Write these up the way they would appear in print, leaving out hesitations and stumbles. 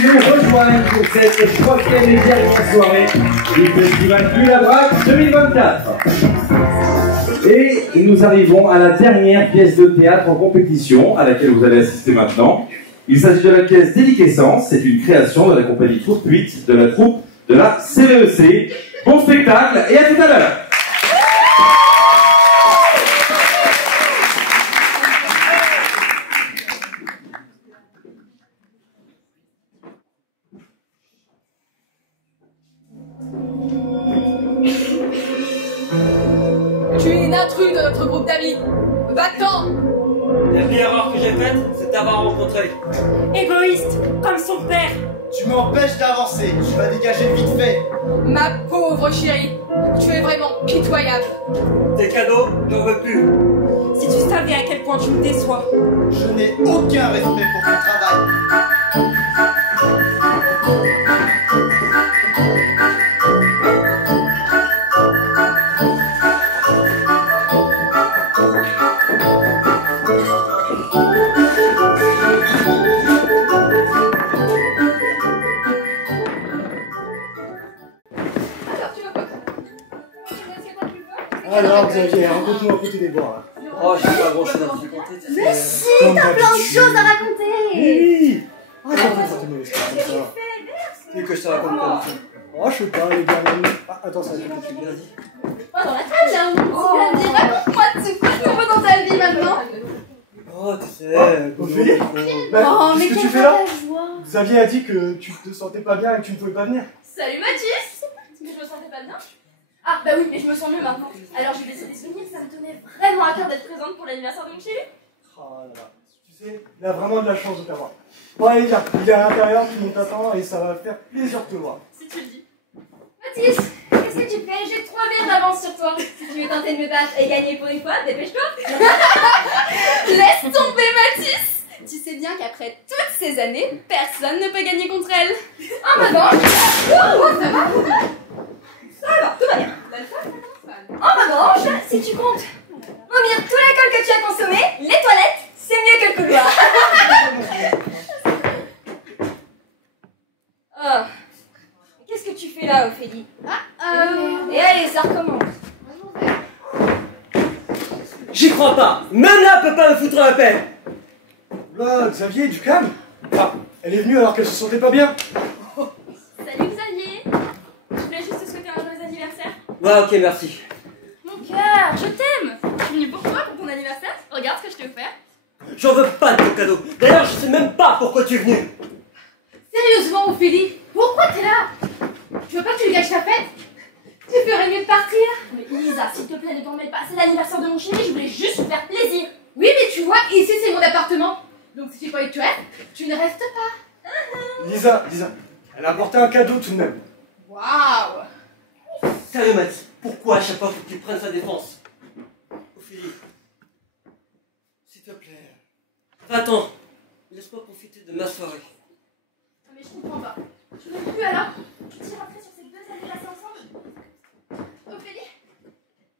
qui nous rejoignent pour cette troisième et dernière soirée du Festival Plus la Braque 2024. Et nous arrivons à la dernière pièce de théâtre en compétition à laquelle vous allez assister maintenant. Il s'agit de la pièce Déliquescence. C'est une création de la compagnie Troupe 8 de la troupe de la CVEC. Bon spectacle et à tout à l'heure. Tu es une intruse de notre groupe d'amis. Va-t'en! La pire erreur que j'ai faite, c'est d'avoir rencontré. Égoïste, comme son père. Tu m'empêches d'avancer, tu vas dégager vite fait. Ma pauvre chérie, tu es vraiment pitoyable. Tes cadeaux, j'en veux plus. Si tu savais à quel point tu me déçois. Je n'ai aucun respect pour ton travail. Alors Xavier, raconte-nous un peu tes déboires là. Oh, j'ai pas grand chose à te raconter. Mais si, t'as plein de choses à raconter. Oui. Raconte-moi ça. Tu veux que je te raconte quoi? Oh, je sais pas, les gars. Ah, attends, ça va être tu Vas-y. Oh, dans la table, là, raconte-moi, c'est quoi ce qu'on veut dans ta vie maintenant? Oh, tu sais. Ophélie, Oh, mais qu'est-ce que tu quelle fais là? joie. Xavier a dit que tu te sentais pas bien et que tu ne pouvais pas venir. Salut Mathis. Mais je me sentais pas bien. Ah bah oui, mais je me sens mieux maintenant. Alors j'ai décidé de venir, ça me tenait vraiment à cœur d'être présente pour l'anniversaire de mon chéri. Oh là là. Tu sais, il a vraiment de la chance de t'avoir. Bon allez, viens, il est à l'intérieur, tout le monde t'attend et ça va faire plaisir de te voir. Si tu le dis. Mathis, qu'est-ce que tu fais? J'ai 3 verres d'avance sur toi. Si tu veux tenter de me battre et gagner pour une fois, dépêche-toi. Laisse tomber Mathis. Tu sais bien qu'après toutes ces années, personne ne peut gagner contre elle. Oh ma gorge. Oh, ça va? Ça va, tout va bien. Oh ma gorge, si tu comptes vomir tout l'alcool que tu as consommé, les toilettes, c'est mieux que le couloir. Oh. Qu'est-ce que tu fais là, Ophélie? Et allez, ça recommence. J'y crois pas. Même là, elle peut pas me foutre la paix. Là, Xavier, du calme. Ah, elle est venue alors qu'elle se sentait pas bien. Salut Xavier. Je voulais juste te souhaiter un joyeux anniversaire. Ouais, ok, merci. Mon cœur, je t'aime. Je suis venue pour toi pour ton anniversaire. Regarde ce que je t'ai offert. J'en veux pas de ton cadeau. D'ailleurs, je sais même pas pourquoi tu es venu. Sérieusement, Ophélie, pourquoi t'es là? Tu veux pas que tu lui gâches ta fête? Tu ferais mieux de partir. Mais Lisa, s'il te plaît, ne t'en mets pas. C'est l'anniversaire de mon chéri, je voulais juste lui faire plaisir. Oui, mais tu vois, ici c'est mon appartement. Donc si tu croyais que tu restes, tu ne restes pas. Lisa, elle a apporté un cadeau tout de même. Waouh. Sérieux, Mathis, pourquoi à chaque fois faut que tu prennes sa défense? Ophélie, s'il te plaît. Va-t'en. Laisse-moi profiter de ma soirée. Mais je comprends pas. Tu veux plus alors? Tu rentrer sur ces 2 années passées ensemble? Ophélie,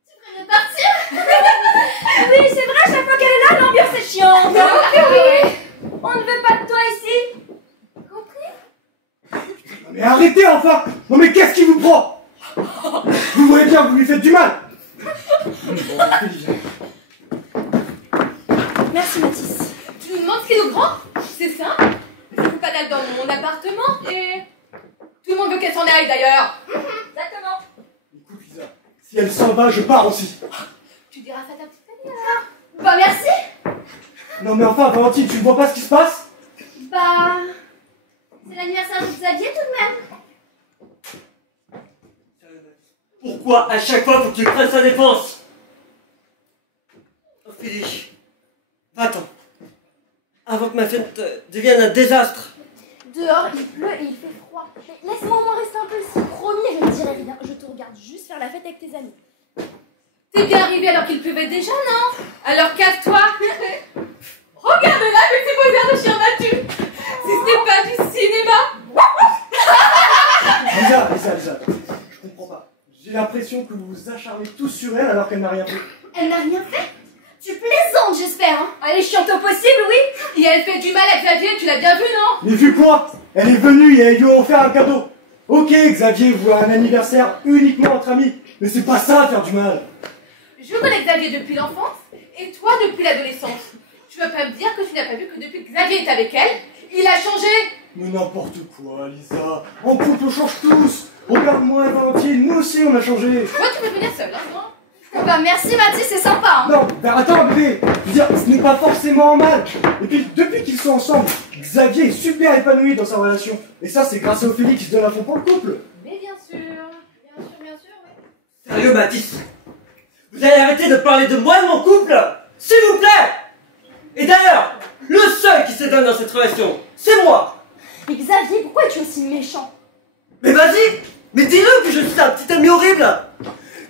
tu ferais mieux de partir. Oui, c'est vrai, chaque fois qu'elle est là, l'ambiance est chiante. Oui. On ne veut pas de toi ici. Compris? Non mais arrêtez enfin. Non mais qu'est-ce qui vous prend? Vous voyez bien, vous lui faites du mal. Merci Mathis. Tu nous demandes ce qu'il nous prend? C'est ça? Je ne pas dans mon appartement et tout le monde veut qu'elle s'en aille d'ailleurs. Exactement. Écoute Lisa, si elle s'en va, je pars aussi. Tu diras ça à ta petite amie alors? Bah merci. Non mais enfin, Valentine, tu ne vois pas ce qui se passe? Bah... c'est l'anniversaire de Xavier tout de même. Pourquoi à chaque fois faut que tu prennes sa défense? Ophélie, va-t'en. Avant que ma fête devienne un désastre. Dehors, il pleut et il fait froid. Mais laisse-moi au moins rester un peu ici. Promis, je ne dirai rien. Je te regarde juste faire la fête avec tes amis. T'es bien arrivé alors qu'il pleuvait déjà, non? Alors casse-toi. Regarde là, le petit beau air de chien battu. Si c'était pas du cinéma. Lisa, je comprends pas. J'ai l'impression que vous vous acharnez tous sur elle alors qu'elle n'a rien fait. Elle n'a rien fait? Tu plaisantes, j'espère, hein? Elle est chiante au possible, oui? Et elle fait du mal à Xavier, tu l'as bien vu, non? Mais vu quoi? Elle est venue et elle lui a offert un cadeau. Ok, Xavier voit un anniversaire uniquement entre amis, mais c'est pas ça faire du mal. Je connais Xavier depuis l'enfance et toi depuis l'adolescence. Tu vas pas me dire que tu n'as pas vu que depuis que Xavier est avec elle, il a changé. Mais n'importe quoi, Lisa. En couple, on change tous. Regarde-moi et Valentine, nous aussi on a changé. Moi, tu peux venir seule, hein, non? Oh bah merci Mathis, c'est sympa. Hein. Non, mais attends bébé, je veux dire, ce n'est pas forcément mal. Et puis, depuis qu'ils sont ensemble, Xavier est super épanoui dans sa relation. Et ça, c'est grâce à Ophélie qui se donne à fond pour le couple. Mais bien sûr, oui. Sérieux, Mathis? Vous allez arrêter de parler de moi et de mon couple? S'il vous plaît! Et d'ailleurs, le seul qui se donne dans cette relation, c'est moi! Mais Xavier, pourquoi es-tu aussi méchant? Mais vas-y! Mais dis-le que je suis un petit ami horrible!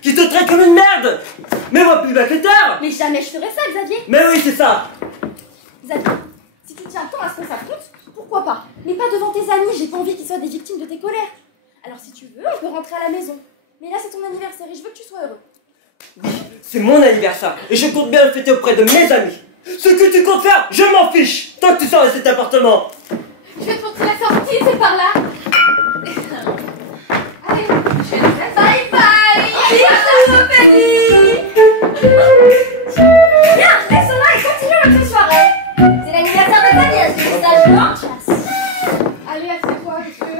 Qui te traite comme une merde! Mais moi plus bas que tard! Mais jamais je ferais ça, Xavier. Mais oui, c'est ça! Xavier, si tu tiens tant à ce qu'on s'affronte, pourquoi pas? Mais pas devant tes amis, j'ai pas envie qu'ils soient des victimes de tes colères. Alors si tu veux, on peut rentrer à la maison. Mais là, c'est ton anniversaire et je veux que tu sois heureux. Oui, c'est mon anniversaire et je compte bien le fêter auprès de mes amis. Ce que tu comptes faire, je m'en fiche tant que tu sors de cet appartement. Je vais te montrer la sortie, c'est par là. Allez, je vais te faire bye bye. Bisous, Ophélie. Viens, laisse-la et continue notre soirée. C'est l'anniversaire de ta nièce, je fais ça, je m'en chasse. Allez, assieds-toi, monsieur.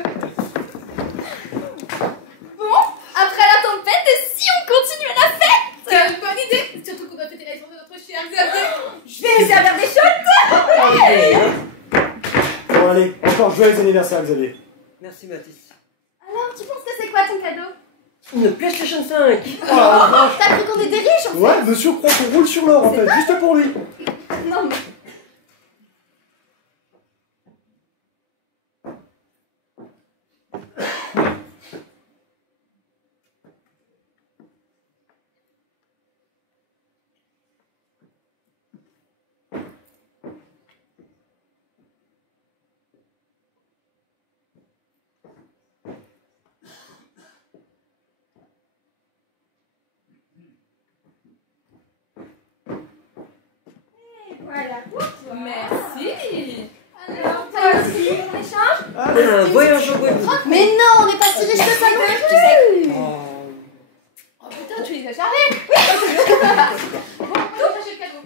Bon, après la tempête, et si on continue la fête? C'est une bonne idée. Surtout qu'on va fêter la journée de notre cher Xavier. Je vais lui servir des shots. Bon, allez, encore joyeux anniversaire, Xavier. Merci Mathis. Alors, tu penses que c'est quoi ton cadeau? Une PlayStation 5. T'as cru qu'on était riches en fait? Ouais, monsieur croit qu'on roule sur l'or en fait, juste pour lui. Non mais... Voilà pour toi. Merci. Alors, toi aussi, on échange? Un voyage au web. Mais non, on n'est pas si riches que ça non plus. Oh putain, tu les as chargés. Bon, on va chercher le cadeau.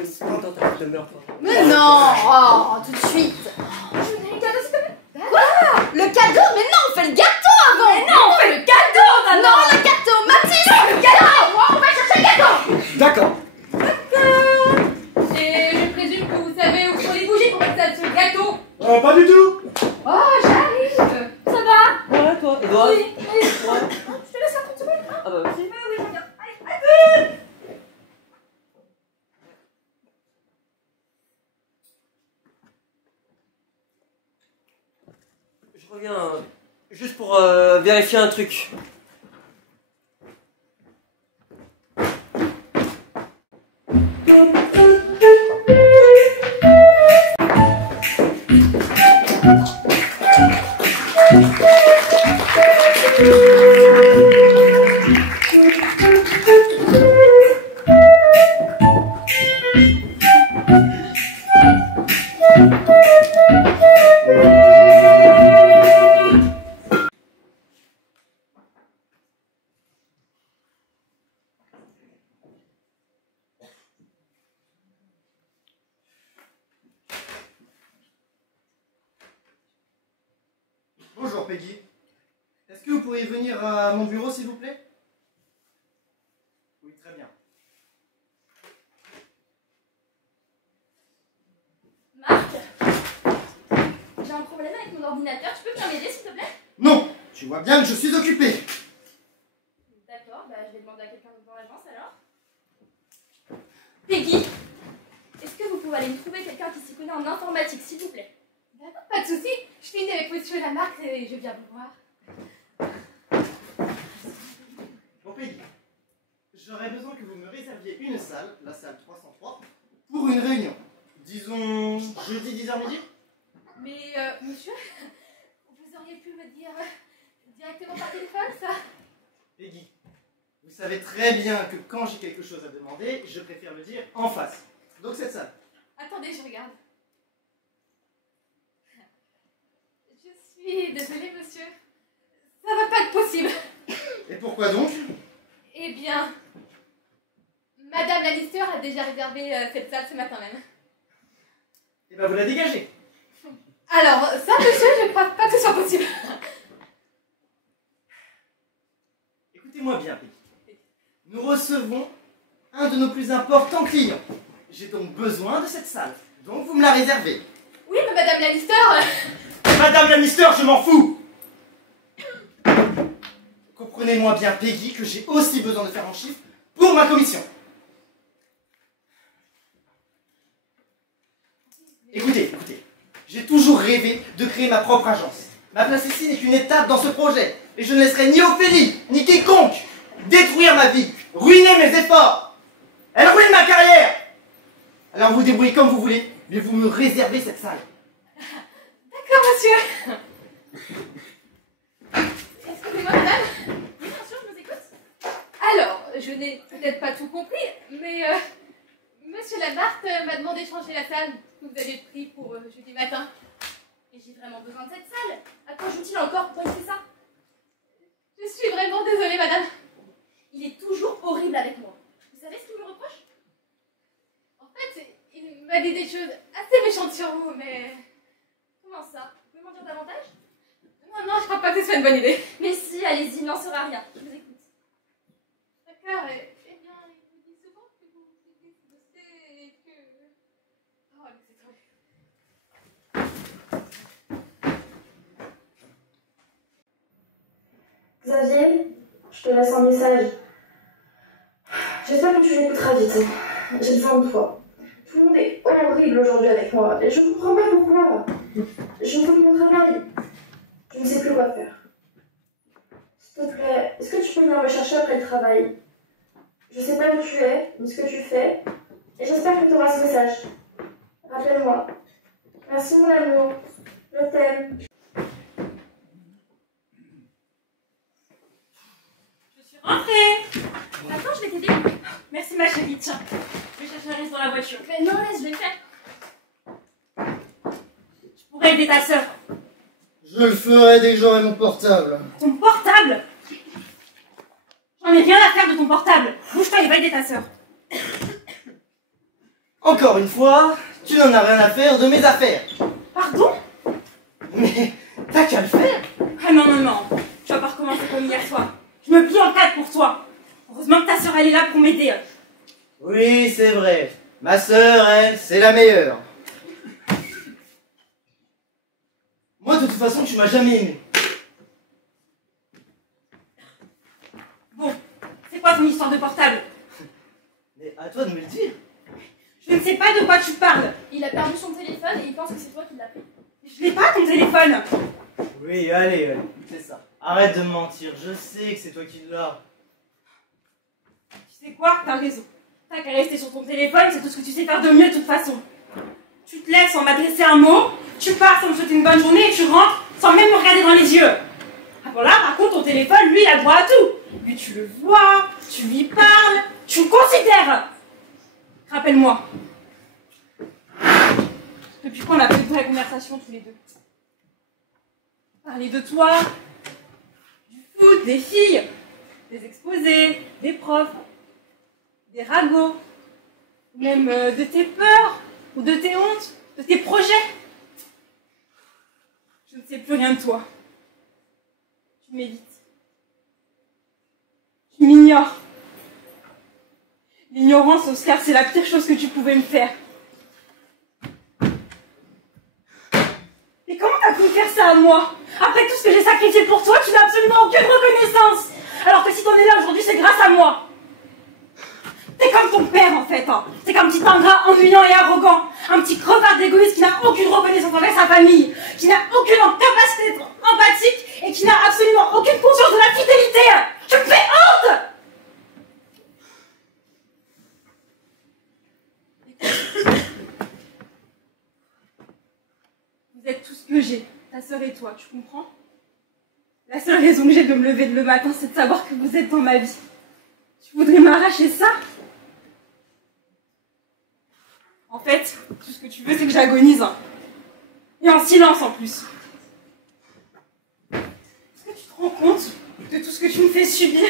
Je suis contente avec le meurtre. Mais non, oh, tout de suite. Je vous donne le cadeau s'il te plaît. Quoi? Le cadeau? Mais non, on fait le gâteau avant. Mais non, on fait le cadeau d'abord. Non, le gâteau, Mathis, le gâteau. On va chercher le gâteau. D'accord. Et je présume que vous savez où sont les bougies pour mettre ça sur le gâteau. Pas du tout. Oh, j'arrive. Ça va? Ouais, toi, Edouard. Oui. Je te laisse un 30 secondes. Ah bah merci. Oui, oui, je reviens. Allez, allez. Je reviens juste pour vérifier un truc. Bonjour Peggy. Est-ce que vous pourriez venir à mon bureau s'il vous plaît? Oui, très bien. Marc, j'ai un problème avec mon ordinateur. Tu peux venir m'aider s'il te plaît? Non, tu vois bien que je suis occupé. D'accord, bah je vais demander à quelqu'un d'autre dans l'agence alors. Peggy, est-ce que vous pouvez aller me trouver quelqu'un qui s'y connaît en informatique s'il vous plaît? D'accord, pas de soucis. Je finis avec monsieur Lamarck et je viens vous voir. Bon Peggy, j'aurais besoin que vous me réserviez une salle, la salle 303, pour une réunion. Disons jeudi 10h midi. Mais, monsieur, vous auriez pu me dire directement par téléphone, ça? Peggy, vous savez très bien que quand j'ai quelque chose à demander, je préfère le dire en face. Donc cette salle. Attendez, je regarde. suis désolée, monsieur. Ça va pas être possible. Et pourquoi donc? Eh bien, Madame Lannister a déjà réservé cette salle ce matin même. Et ben vous la dégagez. Alors, ça, monsieur, je crois pas que ce soit possible. Écoutez-moi bien, Peggy. Nous recevons un de nos plus importants clients. J'ai donc besoin de cette salle. Donc vous me la réservez. Oui, mais Madame Lannister... Madame Lannister, je m'en fous! Comprenez-moi bien, Peggy, que j'ai aussi besoin de faire un chiffre pour ma commission. Écoutez. J'ai toujours rêvé de créer ma propre agence. Ma place ici n'est qu'une étape dans ce projet. Et je ne laisserai ni Ophélie, ni quiconque détruire ma vie, ruiner mes efforts. Elle ruine ma carrière. Alors vous débrouillez comme vous voulez, mais vous me réservez cette salle. D'accord, monsieur. Excusez-moi, madame. Oui, bien sûr, je vous écoute. Alors, je n'ai peut-être pas tout compris, mais monsieur Lamarck m'a demandé de changer la salle que vous avez pris pour jeudi matin. Et j'ai vraiment besoin de cette salle. À quoi joue-t-il encore? Pourquoi il fait ça? Je suis vraiment désolée, madame. Il est toujours horrible avec moi. Vous savez ce qu'il me reproche? En fait, il m'a dit des choses assez méchantes sur vous, mais... Comment ça? Vous pouvez m'en dire davantage? Non, je crois pas que ce soit une bonne idée. Mais si, allez-y, il n'en sera rien. Je vous écoute. D'accord, eh bien, il vous dit souvent que vous bossez et que... Oh, laissez tomber. Xavier, je te laisse un message. J'espère que tu l'écouteras vite. J'ai besoin de toi. Tout le monde est horrible aujourd'hui avec moi et je ne comprends pas pourquoi. Je veux mon travail. Je ne sais plus quoi faire. S'il te plaît, est-ce que tu peux venir me chercher après le travail? Je sais pas où tu es, ni ce que tu fais, et j'espère que tu auras ce message. Rappelle-moi. Merci mon amour. Je t'aime. Je suis rentrée. Attends, je vais t'aider. Merci ma chérie, tiens. Je vais chercher un risque dans la voiture. Mais non, laisse, je vais le faire. Tu pourrais aider ta sœur. Je le ferai dès que j'aurai mon portable. Ton portable? J'en ai rien à faire de ton portable. Bouge-toi et va aider ta sœur. Encore une fois, tu n'en as rien à faire de mes affaires. Pardon? Mais t'as qu'à le faire. Ah non. Tu vas pas recommencer comme hier soir. Je me plie en quatre pour toi. Heureusement que ta sœur elle est là pour m'aider. Oui, c'est vrai. Ma sœur, elle, c'est la meilleure. Moi, de toute façon, tu m'as jamais aimé. Bon, c'est quoi ton histoire de portable? Mais à toi de me le dire. Je ne sais pas de quoi tu parles. Il a perdu son téléphone et il pense que c'est toi qui l'as pris. Je n'ai pas ton téléphone. Oui, allez, c'est ça. Arrête de me mentir, je sais que c'est toi qui l'as. Tu sais quoi? T'as raison. T'as qu'à rester sur ton téléphone, c'est tout ce que tu sais faire de mieux de toute façon. Tu te lèves sans m'adresser un mot, tu pars sans me souhaiter une bonne journée et tu rentres sans même me regarder dans les yeux. Ah bon là, par contre, ton téléphone, lui, il a droit à tout. Lui, tu le vois, tu lui parles, tu le considères. Rappelle-moi. Depuis quand on a fait une vraie conversation tous les deux? Parler de toi, du foot, des filles, des exposés, des profs, des ragots, même de tes peurs, ou de tes hontes, de tes projets. Je ne sais plus rien de toi. Tu m'évites. Tu m'ignores. L'ignorance, Oscar, c'est la pire chose que tu pouvais me faire. Et comment t'as pu me faire ça à moi? Après tout ce que j'ai sacrifié pour toi, tu n'as absolument aucune reconnaissance. Alors que si t'en es là aujourd'hui, c'est grâce à moi. T'es comme ton père en fait, hein. C'est qu'un petit ingrat ennuyant et arrogant, un petit crevard d'égoïste qui n'a aucune reconnaissance envers sa famille, qui n'a aucune capacité d'être empathique et qui n'a absolument aucune conscience de la fidélité. Tu me fais honte. Vous êtes tout ce que j'ai, ta sœur et toi, tu comprends? La seule raison que j'ai de me lever le matin, c'est de savoir que vous êtes dans ma vie. Tu voudrais m'arracher ça? En fait, tout ce que tu veux, c'est que j'agonise. Et en silence, en plus. rends compte de tout ce que tu me fais subir?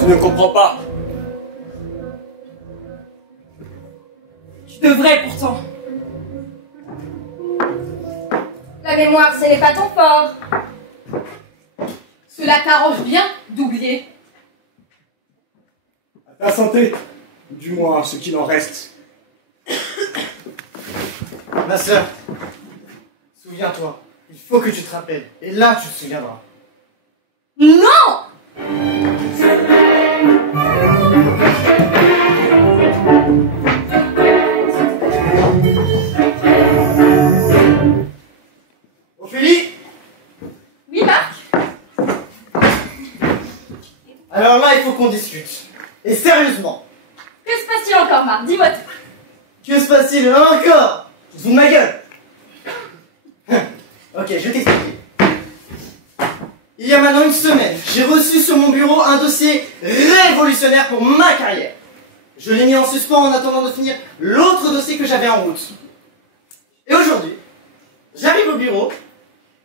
Je ne comprends pas. Tu devrais pourtant. La mémoire, ce n'est pas ton fort. Cela t'arrange bien d'oublier. À ta santé, du moins ce qu'il en reste. Ma sœur, souviens-toi, il faut que tu te rappelles. Et là, tu te souviendras. Non! Ophélie? Oui, Marc? Alors là, il faut qu'on discute. Et sérieusement. Que se passe-t-il encore, Marc? Dis-moi tout. Que se passe-t-il encore? Tu te fous de ma gueule? Ok, je vais t'expliquer. Il y a maintenant une semaine, j'ai reçu sur mon bureau un dossier révolutionnaire pour ma carrière. Je l'ai mis en suspens en attendant de finir l'autre dossier que j'avais en route. Et aujourd'hui, j'arrive au bureau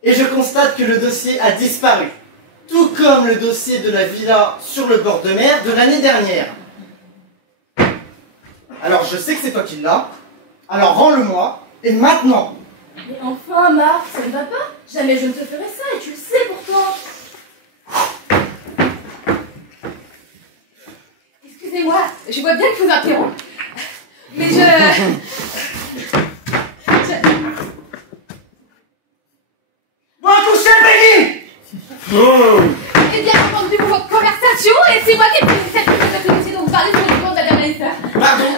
et je constate que le dossier a disparu. Tout comme le dossier de la villa sur le bord de mer de l'année dernière. Alors je sais que c'est toi qui l'as, alors rends-le-moi, et maintenant. Mais enfin, Marc, ça ne va pas. Jamais je ne te ferai ça, et tu le sais pourtant. Excusez-moi, je vois bien que je vous interromps. Mais Va coucher, Peggy! J'ai bien entendu votre conversation et c'est moi qui ai pris l'initiative de ce dossier dont vous parlez sur le compte de la dernière. Pardon?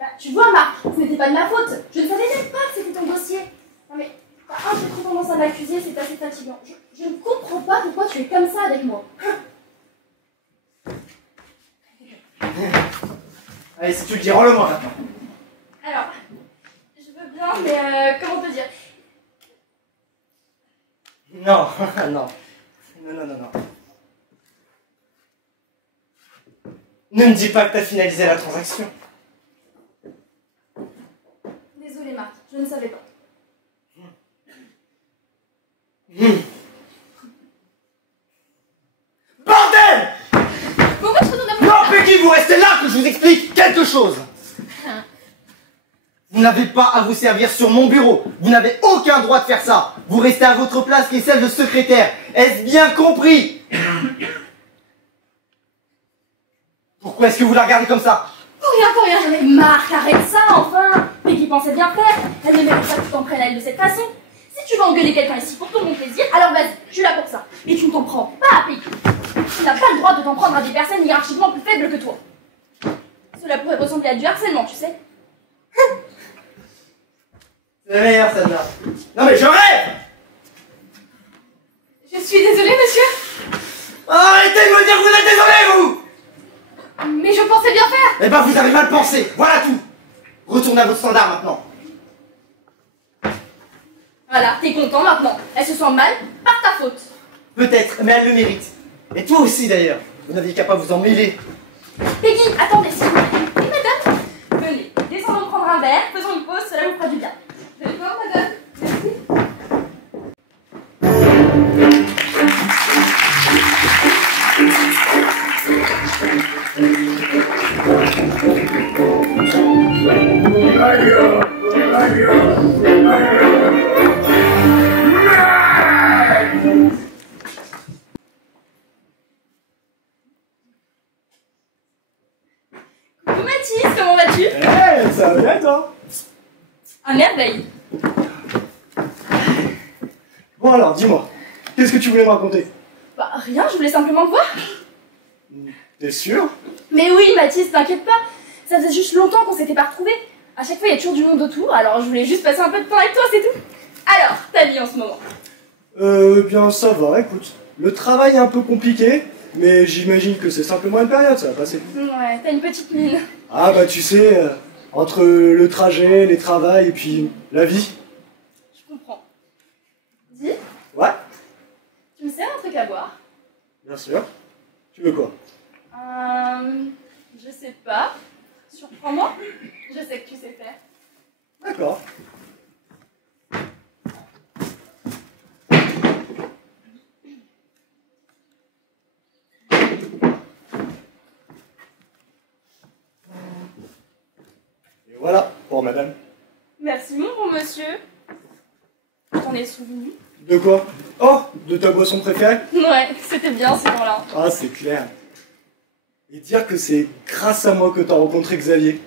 Bah, tu vois, Marc, ce n'était pas de ma faute. Je ne savais même pas que c'était ton dossier. Non mais, j'ai trop tendance à m'accuser, c'est assez fatigant. Je ne comprends pas pourquoi tu es comme ça avec moi. Allez, si tu le dis, rends-le-moi maintenant. Alors, je veux bien, mais comment te dire? Non, non. Non. Ne me dis pas que t'as finalisé la transaction. Désolée, Marc, je ne savais pas. Bordel! Bon, moi je retourne à mon... Non, Peggy, vous restez là que je vous explique quelque chose. Vous n'avez pas à vous servir sur mon bureau. Vous n'avez aucun droit de faire ça. Vous restez à votre place qui est celle de secrétaire. Est-ce bien compris? Pourquoi est-ce que vous la regardez comme ça? Pour rien. Mais Marc, arrête ça, enfin! Peggy pensait bien faire. Elle ne mérite pas que tu t'en prennes à elle de cette façon. Si tu vas engueuler quelqu'un ici pour ton bon plaisir, alors vas-y, je suis là pour ça. Mais tu ne t'en prends pas à Peggy. Tu n'as pas le droit de t'en prendre à des personnes hiérarchiquement plus faibles que toi. Cela pourrait ressembler à du harcèlement, tu sais. C'est la meilleure, celle-là. Non mais je rêve! Je suis désolée, monsieur. Arrêtez de me dire que vous êtes désolé, vous! Mais je pensais bien faire. Eh ben, vous avez mal pensé. Voilà tout. Retournez à votre standard maintenant. Voilà, t'es content maintenant. Elle se sent mal par ta faute. Peut-être, mais elle le mérite. Et toi aussi, d'ailleurs. Vous n'aviez qu'à pas vous en mêler. Peggy, attendez, s'il vous plaît. Oui, madame. Venez, descendons prendre un verre, faisons une pause, cela vous fera du bien. D'accord, madame. Merci. Taï. Bon alors, dis-moi, qu'est-ce que tu voulais me raconter? Bah rien, je voulais simplement te voir. T'es sûr? Mais oui, Mathis, t'inquiète pas. Ça faisait juste longtemps qu'on s'était pas retrouvés. À chaque fois, il y a toujours du monde autour, alors je voulais juste passer un peu de temps avec toi, c'est tout. Alors, ta vie en ce moment? Bien ça va, écoute. Le travail est un peu compliqué, mais j'imagine que c'est simplement une période, ça va passer. Ouais, t'as une petite mine. Ah bah tu sais, entre le trajet, les travails et puis la vie. Je comprends. Dis, Ouais, tu me sers un truc à boire? bien sûr. Tu veux quoi? Je sais pas. Surprends-moi. Je sais que tu sais faire. D'accord. Et voilà, pour madame. Merci mon bon monsieur. T'en es souvenu? De quoi? Oh, de ta boisson préférée? Ouais, c'était bien ce temps-là. Ah, c'est clair. Et dire que c'est grâce à moi que t'as rencontré Xavier.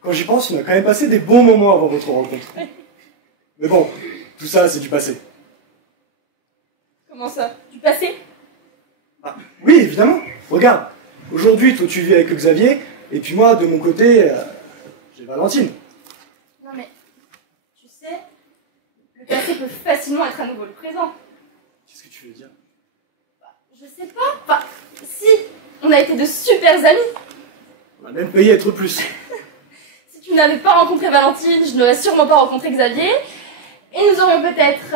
Quand j'y pense, on a quand même passé des bons moments avant votre rencontre. Mais bon, tout ça, c'est du passé. Comment ça? Du passé? Ah, oui, évidemment. Regarde, aujourd'hui, toi, tu vis avec Xavier, et puis moi, de mon côté, j'ai Valentine. Non mais, tu sais, le passé peut facilement être à nouveau le présent. Qu'est-ce que tu veux dire? Je sais pas. Enfin, si, on a été de super amis. On a même payé à être plus. Si tu n'avais pas rencontré Valentine, je n'aurais sûrement pas rencontré Xavier. Et nous aurions peut-être...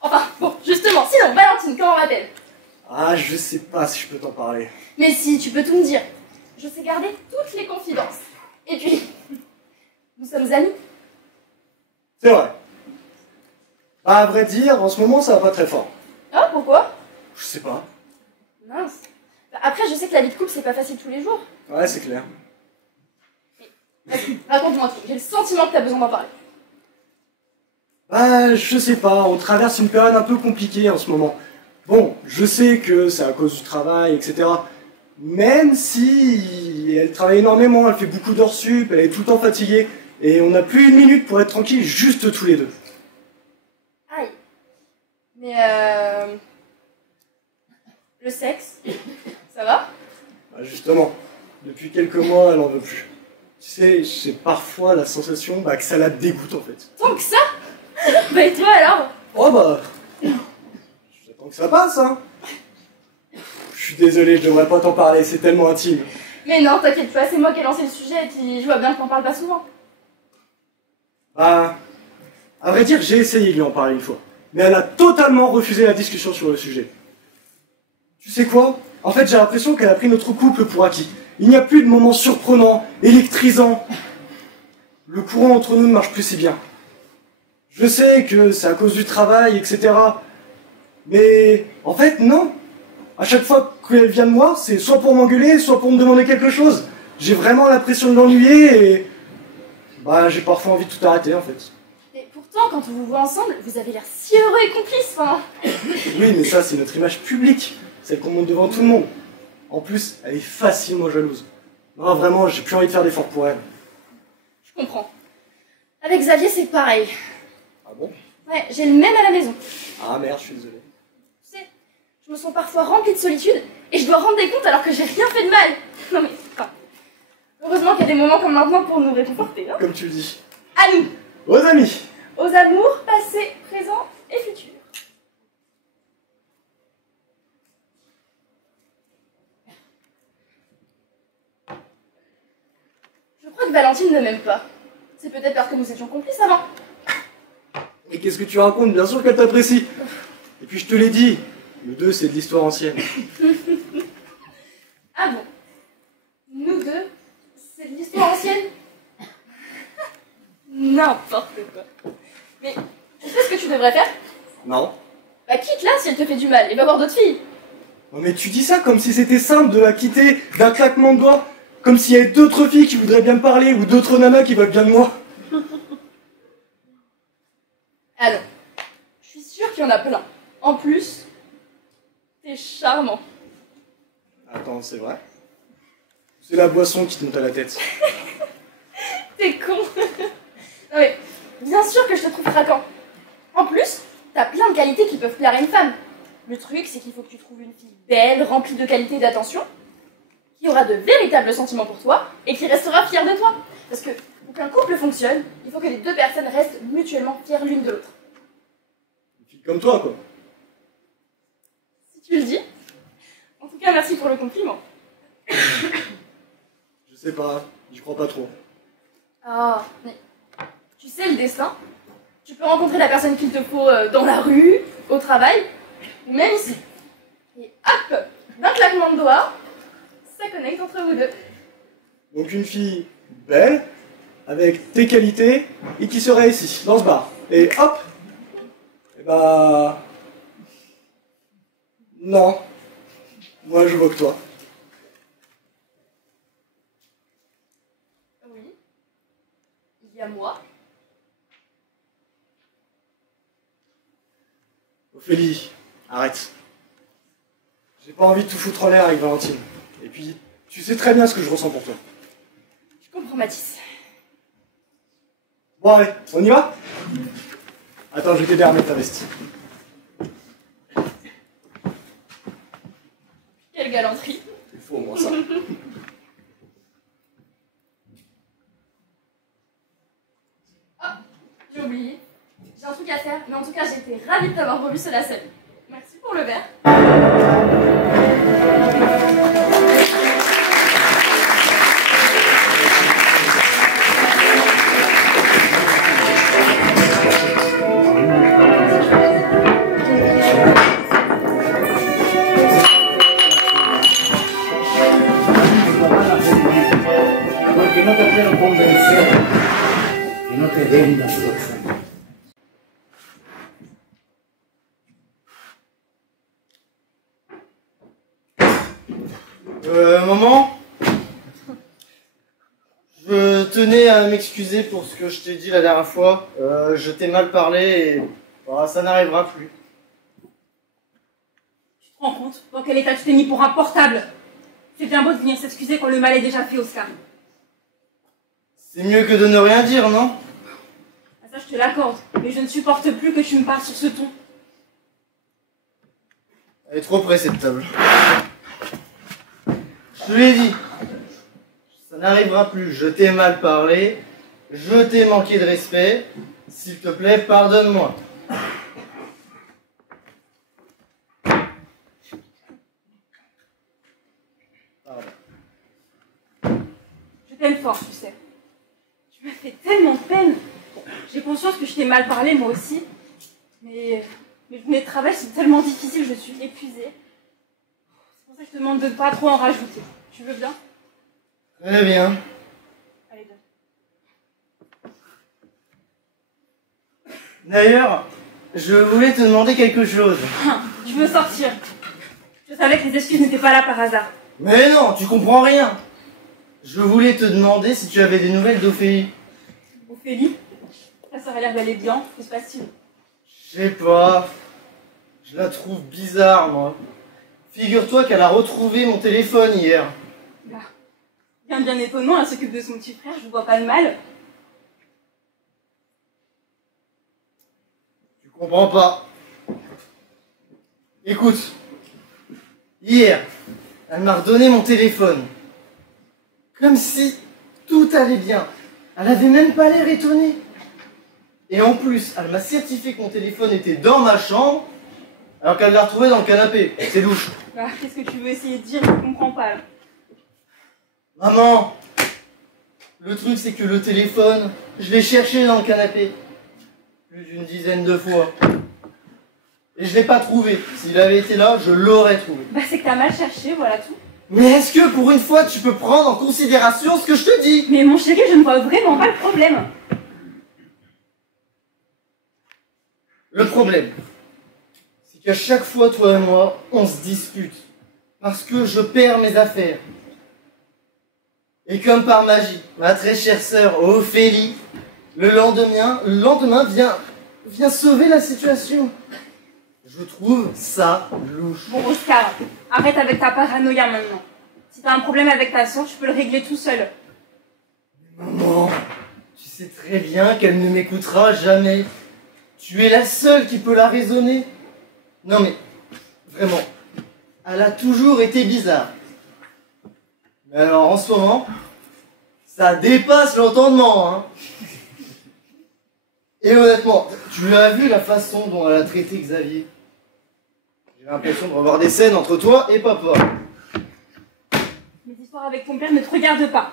Enfin, bon, justement, sinon, Valentine, comment va-t-elle? Ah, je sais pas si je peux t'en parler. Mais si, tu peux tout me dire. Je sais garder toutes les confidences. Et puis, nous sommes amis. C'est vrai. Bah, à vrai dire, en ce moment, ça va pas très fort. Ah, pourquoi? Je sais pas. Mince. Bah, après, je sais que la vie de couple, c'est pas facile tous les jours. Ouais, c'est clair. Vas-y, raconte-moi tout. J'ai le sentiment que t'as besoin d'en parler. Bah, je sais pas, on traverse une période un peu compliquée en ce moment. Bon, je sais que c'est à cause du travail, etc. Même si elle travaille énormément, elle fait beaucoup d'heures sup, elle est tout le temps fatiguée, et on n'a plus une minute pour être tranquille, juste tous les deux. Aïe. Mais le sexe, ça va? Bah, justement, depuis quelques mois, elle en veut plus. Tu sais, j'ai parfois la sensation que ça la dégoûte en fait. Tant que ça? Bah et toi alors? Oh bah... J'attends que ça passe, hein. Je suis désolé, je devrais pas t'en parler, c'est tellement intime. Mais non, t'inquiète pas, c'est moi qui ai lancé le sujet et puis je vois bien que t'en parles pas souvent. Bah... À vrai dire, j'ai essayé de lui en parler une fois. Mais elle a totalement refusé la discussion sur le sujet. Tu sais quoi? En fait, j'ai l'impression qu'elle a pris notre couple pour acquis. Il n'y a plus de moments surprenants, électrisants. Le courant entre nous ne marche plus si bien. Je sais que c'est à cause du travail, etc. Mais en fait, non. À chaque fois qu'elle vient me voir, c'est soit pour m'engueuler, soit pour me demander quelque chose. J'ai vraiment l'impression de l'ennuyer et... Bah, j'ai parfois envie de tout arrêter, en fait. Et pourtant, quand on vous voit ensemble, vous avez l'air si heureux et complices, enfin... Oui, mais ça, c'est notre image publique. Celle qu'on montre devant tout le monde. En plus, elle est facilement jalouse. Non, vraiment, j'ai plus envie de faire d'efforts pour elle. Je comprends. Avec Xavier, c'est pareil. Ah bon? Ouais, j'ai le même à la maison. Ah merde, je suis désolé. Tu sais, je me sens parfois remplie de solitude et je dois rendre des comptes alors que j'ai rien fait de mal. Non mais, enfin... Heureusement qu'il y a des moments comme maintenant pour nous réconforter, hein. Comme tu le dis. À nous! Aux amis! Aux amours, passés, présents et futurs. Je crois que Valentine ne m'aime pas. C'est peut-être parce que nous étions complices avant. Mais qu'est-ce que tu racontes? Bien sûr qu'elle t'apprécie. Et puis je te l'ai dit, le 2 c'est de l'histoire ancienne. Ah bon? Nous deux, c'est de l'histoire ancienne? N'importe quoi. Mais tu sais ce que tu devrais faire? Non. Bah quitte-la si elle te fait du mal et va voir d'autres filles. Non mais tu dis ça comme si c'était simple de la quitter d'un claquement de doigts. Comme s'il y avait d'autres filles qui voudraient bien me parler ou d'autres nanas qui veulent bien de moi. Alors, je suis sûre qu'il y en a plein. En plus, t'es charmant. Attends, c'est vrai? C'est la boisson qui te monte à la tête. T'es con. Non mais, bien sûr que je te trouve craquant. En plus, t'as plein de qualités qui peuvent plaire à une femme. Le truc, c'est qu'il faut que tu trouves une fille belle, remplie de qualité et d'attention, qui aura de véritables sentiments pour toi et qui restera fière de toi. Parce que pour qu'un couple fonctionne, il faut que les deux personnes restent mutuellement fières l'une de l'autre. Une fille comme toi, quoi. Si tu le dis. En tout cas, merci pour le compliment. Je sais pas, j'y crois pas trop. Ah, mais tu sais le destin. Tu peux rencontrer la personne qu'il te faut dans la rue, au travail, ou même ici. Et hop, d'un claquement de doigts, ça connecte entre vous deux. Donc une fille belle, avec tes qualités, et qui serait ici, dans ce bar. Et hop. Et bah... Non. Moi, je vois que toi. Oui. Il y a moi. Ophélie, arrête. J'ai pas envie de tout foutre en l'air avec Valentine. Et puis, tu sais très bien ce que je ressens pour toi. Je comprends, Mathis. Bon, allez, on y va? Attends, je vais t'aider à remettre ta veste. Quelle galanterie. Il faut au moins ça. Ah, j'ai oublié. J'ai un truc à faire, mais en tout cas, j'étais ravie de t'avoir revu sur la scène. Merci pour le verre. Porque no te quiero convencer que no te vendas, Roxana. Maman, je tenais à m'excuser pour ce que je t'ai dit la dernière fois. Je t'ai mal parlé et bah, ça n'arrivera plus. Tu te rends compte dans quel état tu t'es mis pour un portable? C'est bien beau de venir s'excuser quand le mal est déjà fait, Oscar. C'est mieux que de ne rien dire, non? Ah, ça, je te l'accorde, mais je ne supporte plus que tu me parles sur ce ton. Elle est trop près cette table. Je te l'ai dit. Ça n'arrivera plus. Je t'ai mal parlé. Je t'ai manqué de respect. S'il te plaît, pardonne-moi. Pardon. Je t'aime fort, tu sais. Tu m'as fait tellement de peine. Bon, j'ai conscience que je t'ai mal parlé, moi aussi. Mais mes journées de travail sont tellement difficiles, je suis épuisée. C'est pour ça que je te demande de ne pas trop en rajouter. Tu veux bien? Très bien. Allez, donne. D'ailleurs, je voulais te demander quelque chose. Tu veux sortir? Je savais que les excuses n'étaient pas là par hasard. Mais non, tu comprends rien. Je voulais te demander si tu avais des nouvelles d'Ophélie. Ophélie? La sœur a l'air d'aller bien, que se passe-t-il? Je sais pas. Je la trouve bizarre, moi. Figure-toi qu'elle a retrouvé mon téléphone hier. Bah, bien étonnant, elle s'occupe de son petit frère, je vois pas le mal. Tu comprends pas. Écoute. Hier, elle m'a redonné mon téléphone. Comme si tout allait bien. Elle avait même pas l'air étonnée. Et en plus, elle m'a certifié que mon téléphone était dans ma chambre, alors qu'elle l'a retrouvé dans le canapé. C'est louche. Bah, qu'est-ce que tu veux essayer de dire? Je comprends pas. Maman, le truc c'est que le téléphone, je l'ai cherché dans le canapé. Plus d'une dizaine de fois. Et je l'ai pas trouvé. S'il avait été là, je l'aurais trouvé. Bah, c'est que t'as mal cherché, voilà tout. Mais est-ce que pour une fois tu peux prendre en considération ce que je te dis? Mais mon chéri, je ne vois vraiment pas le problème. Le problème, c'est qu'à chaque fois, toi et moi, on se dispute. Parce que je perds mes affaires. Et comme par magie, ma très chère sœur Ophélie, le lendemain vient sauver la situation. Je trouve ça louche. Bon, Oscar, arrête avec ta paranoïa maintenant. Si t'as un problème avec ta soeur, tu peux le régler tout seul. Maman, tu sais très bien qu'elle ne m'écoutera jamais. Tu es la seule qui peut la raisonner. Non mais, vraiment, elle a toujours été bizarre. Mais alors en ce moment, ça dépasse l'entendement, hein. Et honnêtement, tu as vu la façon dont elle a traité Xavier? J'ai l'impression de revoir des scènes entre toi et papa. Mes histoires avec ton père ne te regardent pas.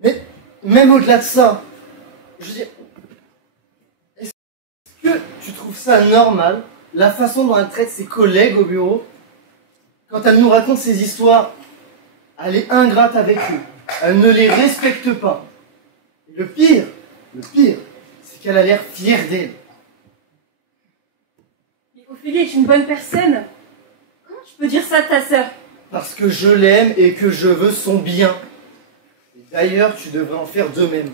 Mais même au-delà de ça, je veux dire, est-ce que tu trouves ça normal, la façon dont elle traite ses collègues au bureau? Quand elle nous raconte ses histoires, elle est ingrate avec eux, elle ne les respecte pas. Et le pire, c'est qu'elle a l'air fière d'elle. Mais Ophélie est une bonne personne. Comment tu peux dire ça de ta sœur? Parce que je l'aime et que je veux son bien. Et d'ailleurs, tu devrais en faire de même.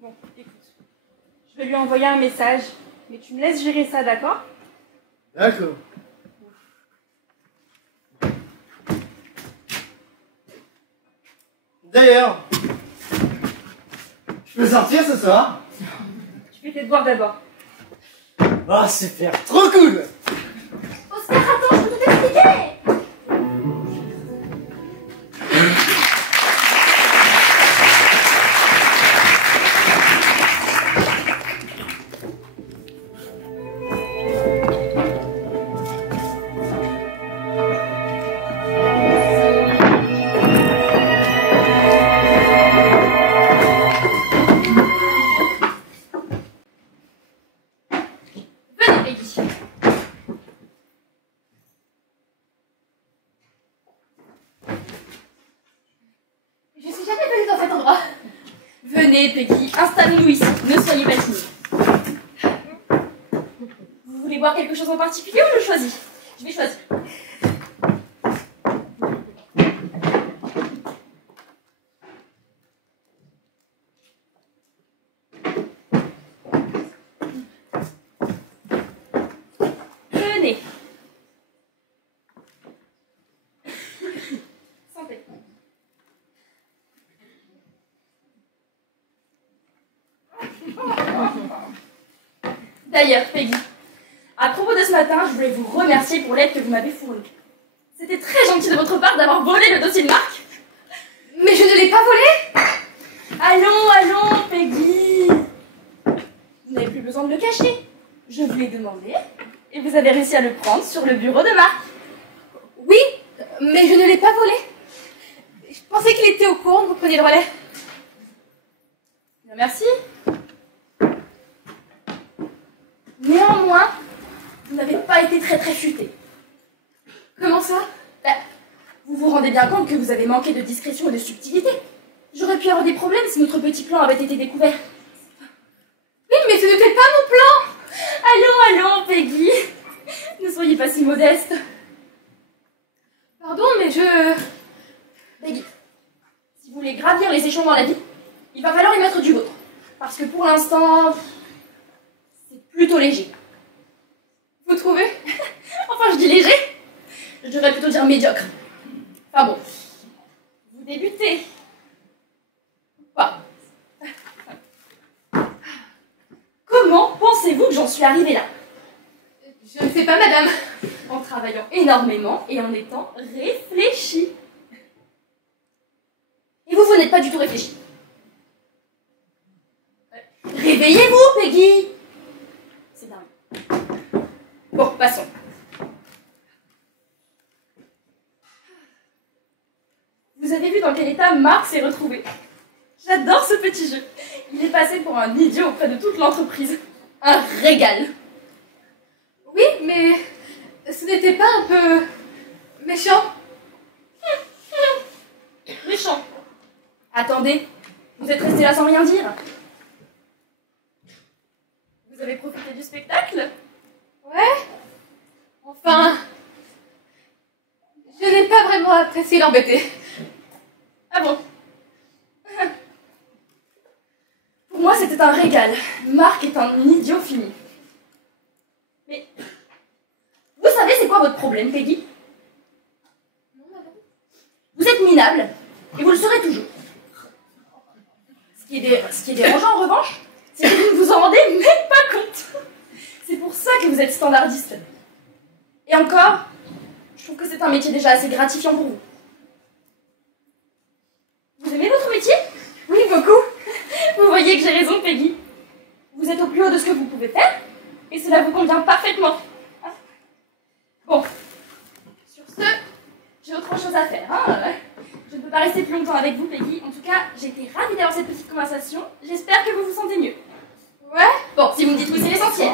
Bon, écoute. Je vais lui envoyer un message, mais tu me laisses gérer ça, d'accord? D'accord. D'ailleurs, je peux sortir ce soir? Tu fais tes devoirs d'abord. Ah, super, trop cool! Oscar, attends, je peux tout expliquer! Venez, Peggy, installons-nous ici. Ne soyez pas timide. Vous voulez boire quelque chose en particulier ou je choisis? Je vais choisir. Venez. Santé. D'ailleurs, Peggy, à propos de ce matin, je voulais vous remercier pour l'aide que vous m'avez fournie. C'était très gentil de votre part d'avoir volé le dossier de Marc. Mais je ne l'ai pas volé! Allons, Peggy. Vous n'avez plus besoin de le cacher. Je vous l'ai demandé et vous avez réussi à le prendre sur le bureau de Marc. Oui, mais je ne l'ai pas volé. Je pensais qu'il était au courant que vous preniez le relais. Bien, merci. Néanmoins, vous n'avez pas été très futé. Comment ça? Vous vous rendez bien compte que vous avez manqué de discrétion et de subtilité. J'aurais pu avoir des problèmes si notre petit plan avait été découvert. Oui, mais ce n'était pas mon plan! Allons, Peggy. Ne soyez pas si modeste. Pardon, mais je... Peggy, si vous voulez gravir les échelons dans la vie, il va falloir y mettre du vôtre. Parce que pour l'instant, c'est plutôt léger. Vous trouvez? Enfin, je dis léger. Je devrais plutôt dire médiocre. Enfin bon, vous débutez. Pas. Comment pensez-vous que j'en suis arrivée là? Je ne sais pas, madame. En travaillant énormément et en étant réfléchie. Et vous n'êtes pas du tout réfléchi. Réveillez-vous, Peggy! C'est dingue. Bon, passons. Vous avez vu dans quel état Marc s'est retrouvé? J'adore ce petit jeu. Il est passé pour un idiot auprès de toute l'entreprise. Un régal. Oui, mais ce n'était pas un peu méchant? Méchant. Attendez, vous êtes resté là sans rien dire? Vous avez profité du spectacle? Ouais. Enfin, je n'ai pas vraiment apprécié l'embêter. Ah bon? Pour moi, c'était un régal. Marc est un idiot fini. Mais Vous savez c'est quoi votre problème, Peggy? Vous êtes minable, et vous le serez toujours. Ce qui est dérangeant en revanche, c'est que vous ne vous en rendez même pas compte. C'est pour ça que vous êtes standardiste. Et encore, je trouve que c'est un métier déjà assez gratifiant pour vous. Vous aimez votre métier? Oui, beaucoup. Vous voyez que j'ai raison, Peggy. Vous êtes au plus haut de ce que vous pouvez faire, et cela vous convient parfaitement. Bon, sur ce, j'ai autre chose à faire. Hein. Je ne peux pas rester plus longtemps avec vous, Peggy. En tout cas, j'ai été ravie d'avoir cette petite conversation. J'espère que vous vous sentez mieux. Ouais? Bon, si vous me dites oui, c'est l'essentiel.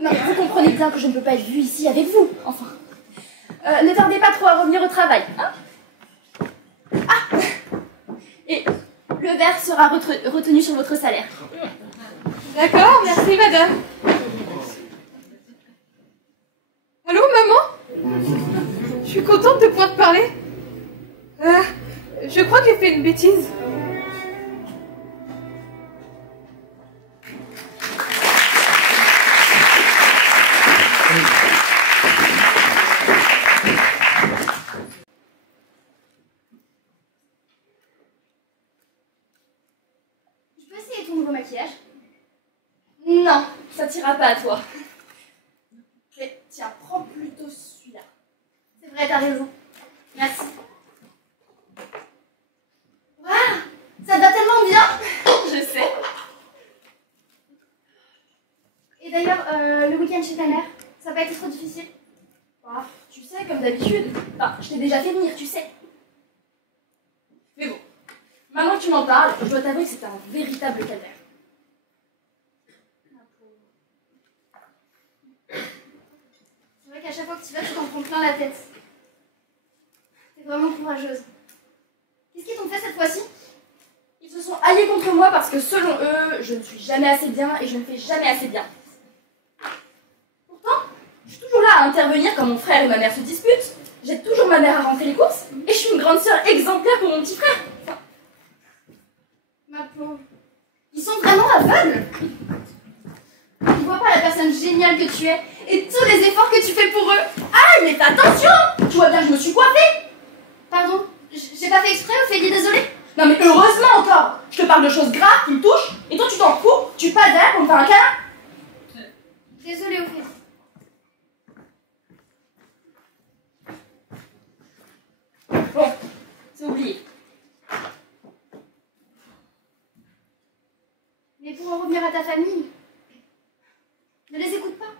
Non, mais vous comprenez bien que je ne peux pas être vue ici avec vous, enfin. Ne tardez pas trop à revenir au travail. Hein? Ah! Et le verre sera retenu sur votre salaire. D'accord, merci madame. Allô, maman? Je suis contente de pouvoir te parler. Je crois que j'ai fait une bêtise. Je peux essayer ton nouveau maquillage? Non, ça t'ira pas à toi. Mais tiens, prends plutôt celui-là. C'est vrai, t'as raison. Merci. Waouh, ça te va tellement bien. Je sais. Et d'ailleurs, le week-end chez ta mère, ça va pas été trop difficile? Bah, tu sais, comme d'habitude. Bah, je t'ai déjà fait venir, tu sais. Mais bon, maintenant que tu m'en parles, je dois t'avouer que c'était un véritable calvaire. C'est vrai qu'à chaque fois que tu vas, tu t'en prends plein la tête. T'es vraiment courageuse. Qu'est-ce qu'ils t'ont fait cette fois-ci? Ils se sont alliés contre moi parce que selon eux, je ne suis jamais assez bien et je ne fais jamais assez bien. Pourtant, je suis toujours là à intervenir quand mon frère et ma mère se disputent. J'aide toujours ma mère à rentrer les courses et je suis une grande sœur exemplaire pour mon petit frère. Enfin, ma pauvre. Ils sont vraiment aveugles. Ils ne voient pas la personne géniale que tu es et tous les efforts que tu fais pour eux. Ah, mais fais attention! Tu vois bien que je me suis coiffée. Pardon, j'ai pas fait exprès, Ophélie, désolée. Non mais heureusement encore. Je te parle de choses graves qui me touchent et toi tu t'en fous, tu passes derrière pour me faire un câlin. Désolée, Ophélie. Bon, c'est oublié. Mais pour en revenir à ta famille, ne les écoute pas.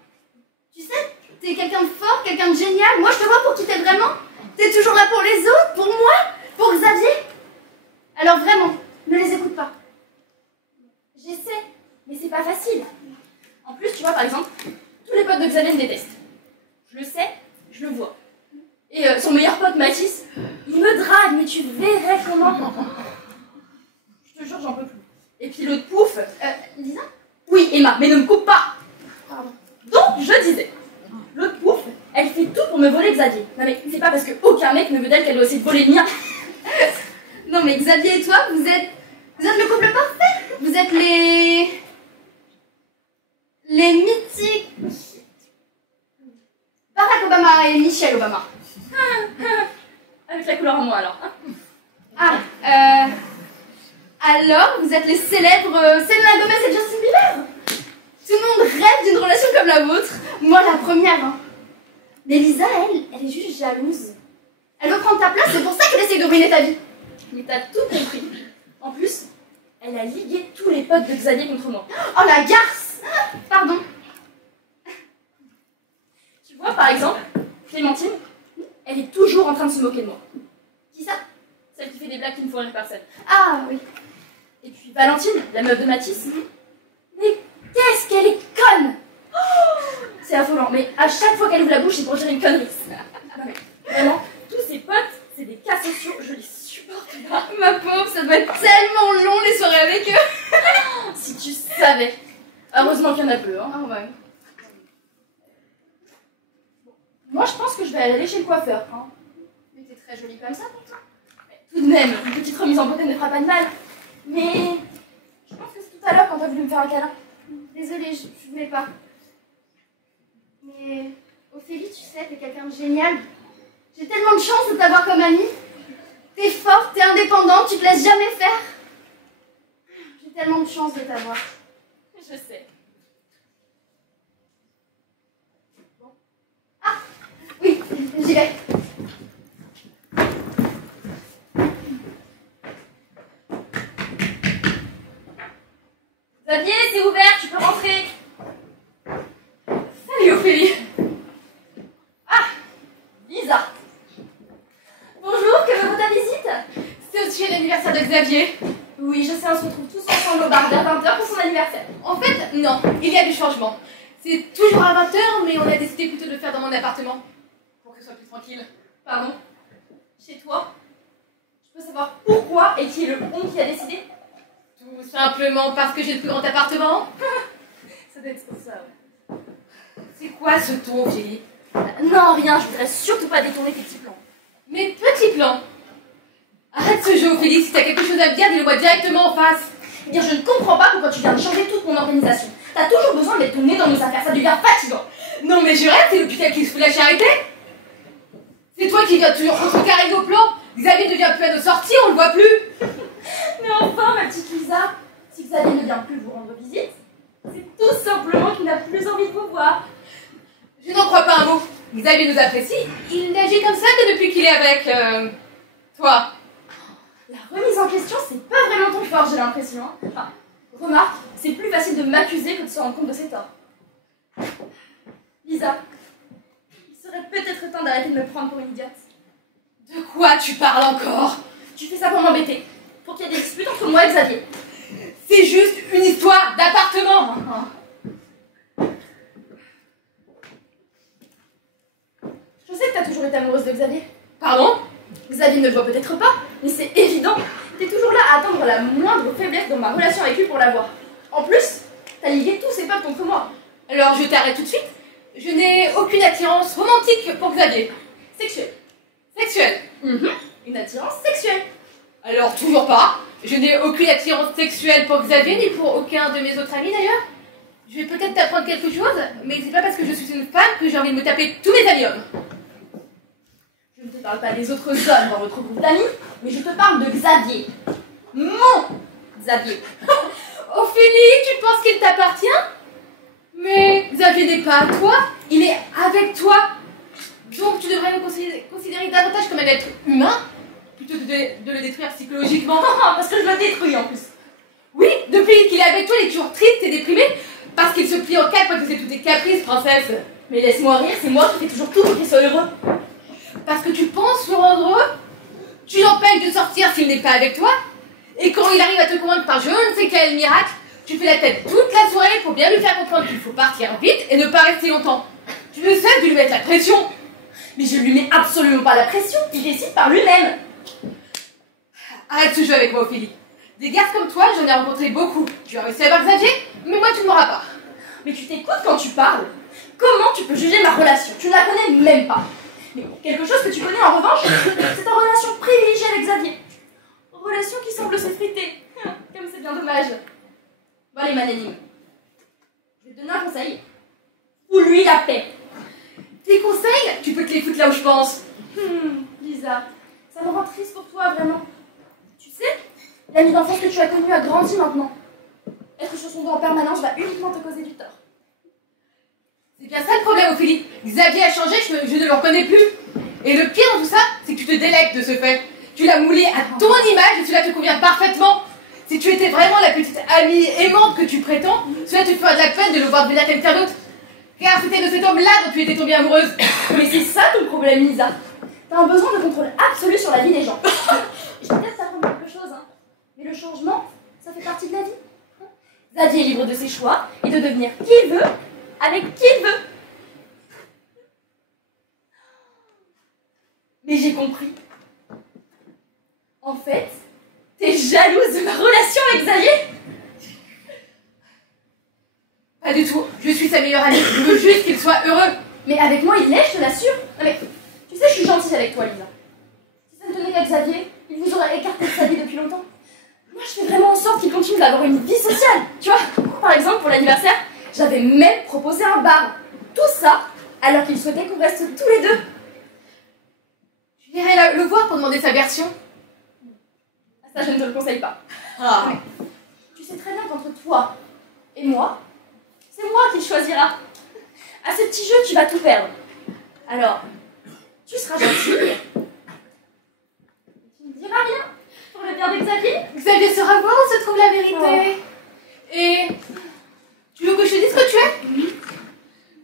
Tu sais, t'es quelqu'un de fort, quelqu'un de génial. Moi, je te vois pour qui t'es vraiment. T'es toujours là pour les autres, pour moi, pour Xavier. Alors vraiment, ne les écoute pas. J'essaie, mais c'est pas facile. En plus, tu vois, par exemple, tous les potes de Xavier me détestent. Je le sais, je le vois. Et son meilleur pote, Mathis, il me drague, mais tu verrais comment. Je te jure, j'en peux plus. Et puis l'autre pouf... Lisa? Oui, Emma, mais ne me coupe pas. Pardon. Donc, je disais, l'autre pouf, elle fait tout pour me voler Xavier. Non mais c'est pas parce qu'aucun mec ne veut d'elle qu'elle doit essayer de voler le mien. Non mais Xavier et toi, vous êtes le couple parfait. Vous êtes les mythiques Barack Obama et Michelle Obama. Avec la couleur en moi alors. Alors, vous êtes les célèbres Selena Gomez et Justin Bieber. Tout le monde rêve d'une relation comme la vôtre. Moi, la première. Hein. Mais Lisa, elle est juste jalouse. Elle veut prendre ta place, c'est pour ça qu'elle essaie de ruiner ta vie. Mais t'as tout compris. En plus, elle a ligué tous les potes de Xavier contre moi. Oh la garce. Pardon. Tu vois, par exemple, Clémentine, elle est toujours en train de se moquer de moi. Qui ça? Celle qui fait des blagues qui ne font rire personne. Ah oui. Et puis Valentine, la meuf de Mathis. Mais qu'est-ce qu'elle est conne! Oh, c'est affolant, mais à chaque fois qu'elle ouvre la bouche, c'est pour dire une connerie. Non mais, vraiment, tous ses potes, c'est des cas sociaux, je les supporte pas. Ma pauvre, ça doit être tellement long les soirées avec eux. Si tu savais. Heureusement qu'il y en a peu, hein. Ah ouais. Moi, je pense que je vais aller chez le coiffeur, hein. Mais t'es très jolie comme ça pourtant. Tout de même, une petite remise en beauté ne fera pas de mal. Mais je pense que c'est tout à l'heure quand t'as voulu me faire un câlin. Désolée, je voulais pas. Mais Ophélie, tu sais, t'es quelqu'un de génial. J'ai tellement de chance de t'avoir comme amie. T'es forte, t'es indépendante, tu te laisses jamais faire. J'ai tellement de chance de t'avoir. Je sais. Bon. Ah, oui, j'y vais. Xavier, c'est ouvert, tu peux rentrer. Salut Ophélie. Ah, Lisa. Bonjour, que me vaut ta visite? C'est au sujet de l'anniversaire de Xavier. Oui, je sais, on se retrouve tous ensemble au bar vers 20h pour son anniversaire. En fait, non, il y a du changement. C'est toujours à 20h, mais on a décidé plutôt de le faire dans mon appartement. Pour que ce soit plus tranquille. Pardon? Chez toi? Je peux savoir pourquoi et qui est le on qui a décidé? Tout simplement parce que j'ai le plus grand appartement. Ça doit être pour ça, ouais. C'est quoi ce ton, Ophélie? Non, rien, je voudrais surtout pas détourner tes petits plans. Mes petits plans. Arrête ce jeu, Ophélie, si t'as quelque chose à me dire, dis-le-moi directement en face. Eh bien, je ne comprends pas pourquoi tu viens de changer toute mon organisation. T'as toujours besoin de mettre ton nez dans nos affaires, ça devient fatigant. Non mais je rêve, c'est l'hôpital qui se fout la charité. C'est toi qui viens toujours contrecarrer nos plans. Xavier ne vient plus à nos sorties, on le voit plus. Mais enfin, ma petite Lisa, si Xavier ne vient plus vous rendre visite, c'est tout simplement qu'il n'a plus envie de vous voir. Je n'en crois pas un mot. Xavier nous apprécie, il agit comme ça que depuis qu'il est avec... toi. La remise en question, c'est pas vraiment ton fort, j'ai l'impression. Hein. Enfin, remarque, c'est plus facile de m'accuser que de se rendre compte de ses torts. Lisa, il serait peut-être temps d'arrêter de me prendre pour une idiote. De quoi tu parles encore? Tu fais ça pour m'embêter, pour qu'il y ait des disputes entre moi et Xavier. C'est juste une histoire d'appartement. Je sais que t'as toujours été amoureuse de Xavier. Pardon? Xavier ne le voit peut-être pas, mais c'est évident. T'es toujours là à attendre la moindre faiblesse dans ma relation avec lui pour l'avoir. En plus, t'as ligué tous ses potes contre moi. Alors je t'arrête tout de suite. Je n'ai aucune attirance romantique pour Xavier. Sexuelle. Sexuelle. Une attirance sexuelle. Alors toujours pas. Je n'ai aucune attirance sexuelle pour Xavier ni pour aucun de mes autres amis d'ailleurs. Je vais peut-être t'apprendre quelque chose, mais c'est pas parce que je suis une femme que j'ai envie de me taper tous mes amis hommes. Je ne te parle pas des autres hommes dans votre groupe d'amis, mais je te parle de Xavier. Mon Xavier. Ophélie, tu penses qu'il t'appartient? Mais Xavier n'est pas à toi, il est avec toi. Donc tu devrais le considérer davantage comme un être humain, plutôt que de le détruire psychologiquement. Parce que je le détruis en plus. Oui, depuis qu'il est avec toi, il est toujours triste et déprimé, parce qu'il se plie en quatre quand tu fais toutes tes caprices, princesse. Mais laisse-moi rire, c'est moi qui fais toujours tout pour qu'il soit heureux. Parce que tu penses le rendre heureux? Tu l'empêches de sortir s'il n'est pas avec toi, et quand il arrive à te convaincre par je ne sais quel miracle, tu fais la tête toute la soirée pour bien lui faire comprendre qu'il faut partir vite et ne pas rester longtemps. Tu ne cesses de lui mettre la pression. Mais je lui mets absolument pas la pression, il décide par lui-même. Arrête ce jeu avec moi, Ophélie. Des garces comme toi, j'en ai rencontré beaucoup. Tu as réussi à avoir Xavier, mais moi tu ne m'auras pas. Mais tu t'écoutes quand tu parles. Comment tu peux juger ma relation? Tu ne la connais même pas. Mais quelque chose que tu connais en revanche, c'est ta relation privilégiée avec Xavier. Relation qui semble s'effriter. Comme c'est bien dommage. Bon allez, Mananime. Je vais te donner un conseil. Fous-lui la paix. Tes conseils, tu peux te les foutre là où je pense. Lisa, ça me rend triste pour toi, vraiment. Tu sais, l'ami d'enfance que tu as connu a grandi maintenant. Être sur son dos en permanence va uniquement te causer du tort. C'est bien ça le problème, Ophélie. Xavier a changé, je ne le reconnais plus. Et le pire dans tout ça, c'est que tu te délectes de ce fait. Tu l'as moulé à ton image et cela te convient parfaitement. Si tu étais vraiment la petite amie aimante que tu prétends, cela te ferait de la peine de le voir devenir quelqu'un d'autre. Car c'était de cet homme-là dont tu étais tombée amoureuse. Mais c'est ça ton problème, Lisa. T'as un besoin de contrôle absolu sur la vie des gens. Je vais peut-être t'apprendre quelque chose, hein. Mais le changement, ça fait partie de la vie. Xavier est libre de ses choix et de devenir qui il veut, avec qui il veut. Mais j'ai compris. En fait, t'es jalouse de ma relation avec Xavier? Pas du tout. Je suis sa meilleure amie. Je veux juste qu'il soit heureux. Mais avec moi, il l'est, je te l'assure. Non mais, tu sais, je suis gentille avec toi, Lisa. Si ça ne tenait qu'à Xavier, il vous aurait écarté de sa vie depuis longtemps. Moi, je fais vraiment en sorte qu'il continue d'avoir une vie sociale. Tu vois, par exemple, pour l'anniversaire, j'avais même proposé un bar. Tout ça alors qu'il souhaitait qu'on reste tous les deux. J'irai le voir pour demander sa version. Ça, je ne te le conseille pas. Ah. Mais tu sais très bien qu'entre toi et moi, c'est moi qui choisira. À ce petit jeu, tu vas tout perdre. Alors, tu seras gentille. Tu ne diras rien pour le bien de Xavier. Xavier saura voir où se trouve la vérité. Et tu veux que je te dise ce que tu es?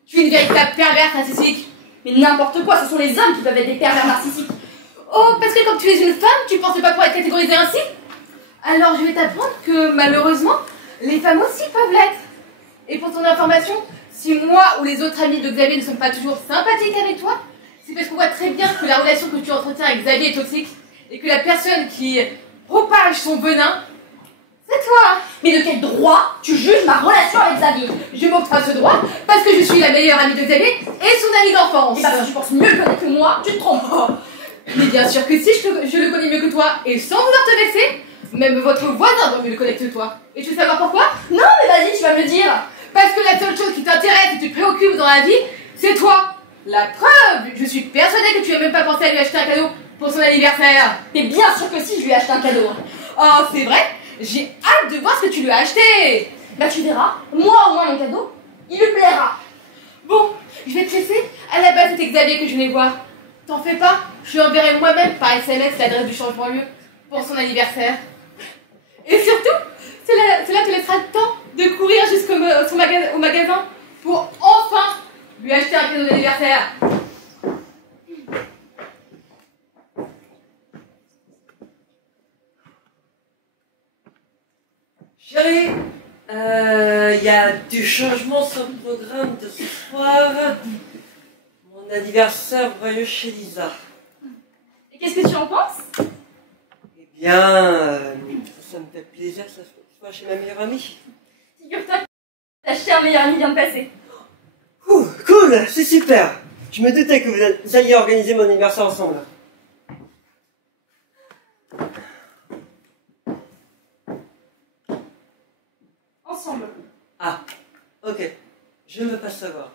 Tu es une véritable perverse narcissique. Mais n'importe quoi, ce sont les hommes qui peuvent être des pervers narcissiques. Oh, parce que comme tu es une femme, tu penses pas pouvoir être catégorisée ainsi? Alors je vais t'apprendre que malheureusement, les femmes aussi peuvent l'être. Et pour ton information, si moi ou les autres amis de Xavier ne sont pas toujours sympathiques avec toi, c'est parce qu'on voit très bien que la relation que tu entretiens avec Xavier est toxique et que la personne qui propage son venin, c'est toi. Mais de quel droit tu juges ma relation avec Xavier? Je m'octroie ce droit parce que je suis la meilleure amie de Xavier et son amie d'enfance. Et parce que tu penses mieux le connaître que moi, tu te trompes. Oh. Mais bien sûr que si, je le connais mieux que toi, et sans vouloir te vexer, même votre voisin doit mieux le connaître que toi. Et tu veux savoir pourquoi? Non, mais vas-y, tu vas me le dire. Parce que la seule chose qui t'intéresse et qui te préoccupe dans la vie, c'est toi. La preuve, je suis persuadée que tu n'as même pas pensé à lui acheter un cadeau pour son anniversaire. Mais bien sûr que si, je lui ai acheté un cadeau. Oh, c'est vrai? J'ai hâte de voir ce que tu lui as acheté. Bah tu verras, moi au moins mon cadeau, il lui plaira. Bon, je vais te laisser. À la base, c'était Xavier que je voulais voir. T'en fais pas, je lui enverrai moi-même par SMS l'adresse du changement-lieu pour son anniversaire. Et surtout, cela te laissera le temps de courir jusqu'au magasin pour enfin lui acheter un cadeau d'anniversaire. Chérie, y a du changement sur le programme de ce soir. Mon anniversaire va lieu chez Lisa. Et qu'est-ce que tu en penses? Eh bien, ça me fait plaisir que ça soit chez ma meilleure amie. Figure-toi que t'as acheté un meilleur ami vient de passer. Cool, c'est super. Je me doutais que vous alliez organiser mon anniversaire ensemble. Ensemble. Ah, ok. Je ne veux pas savoir.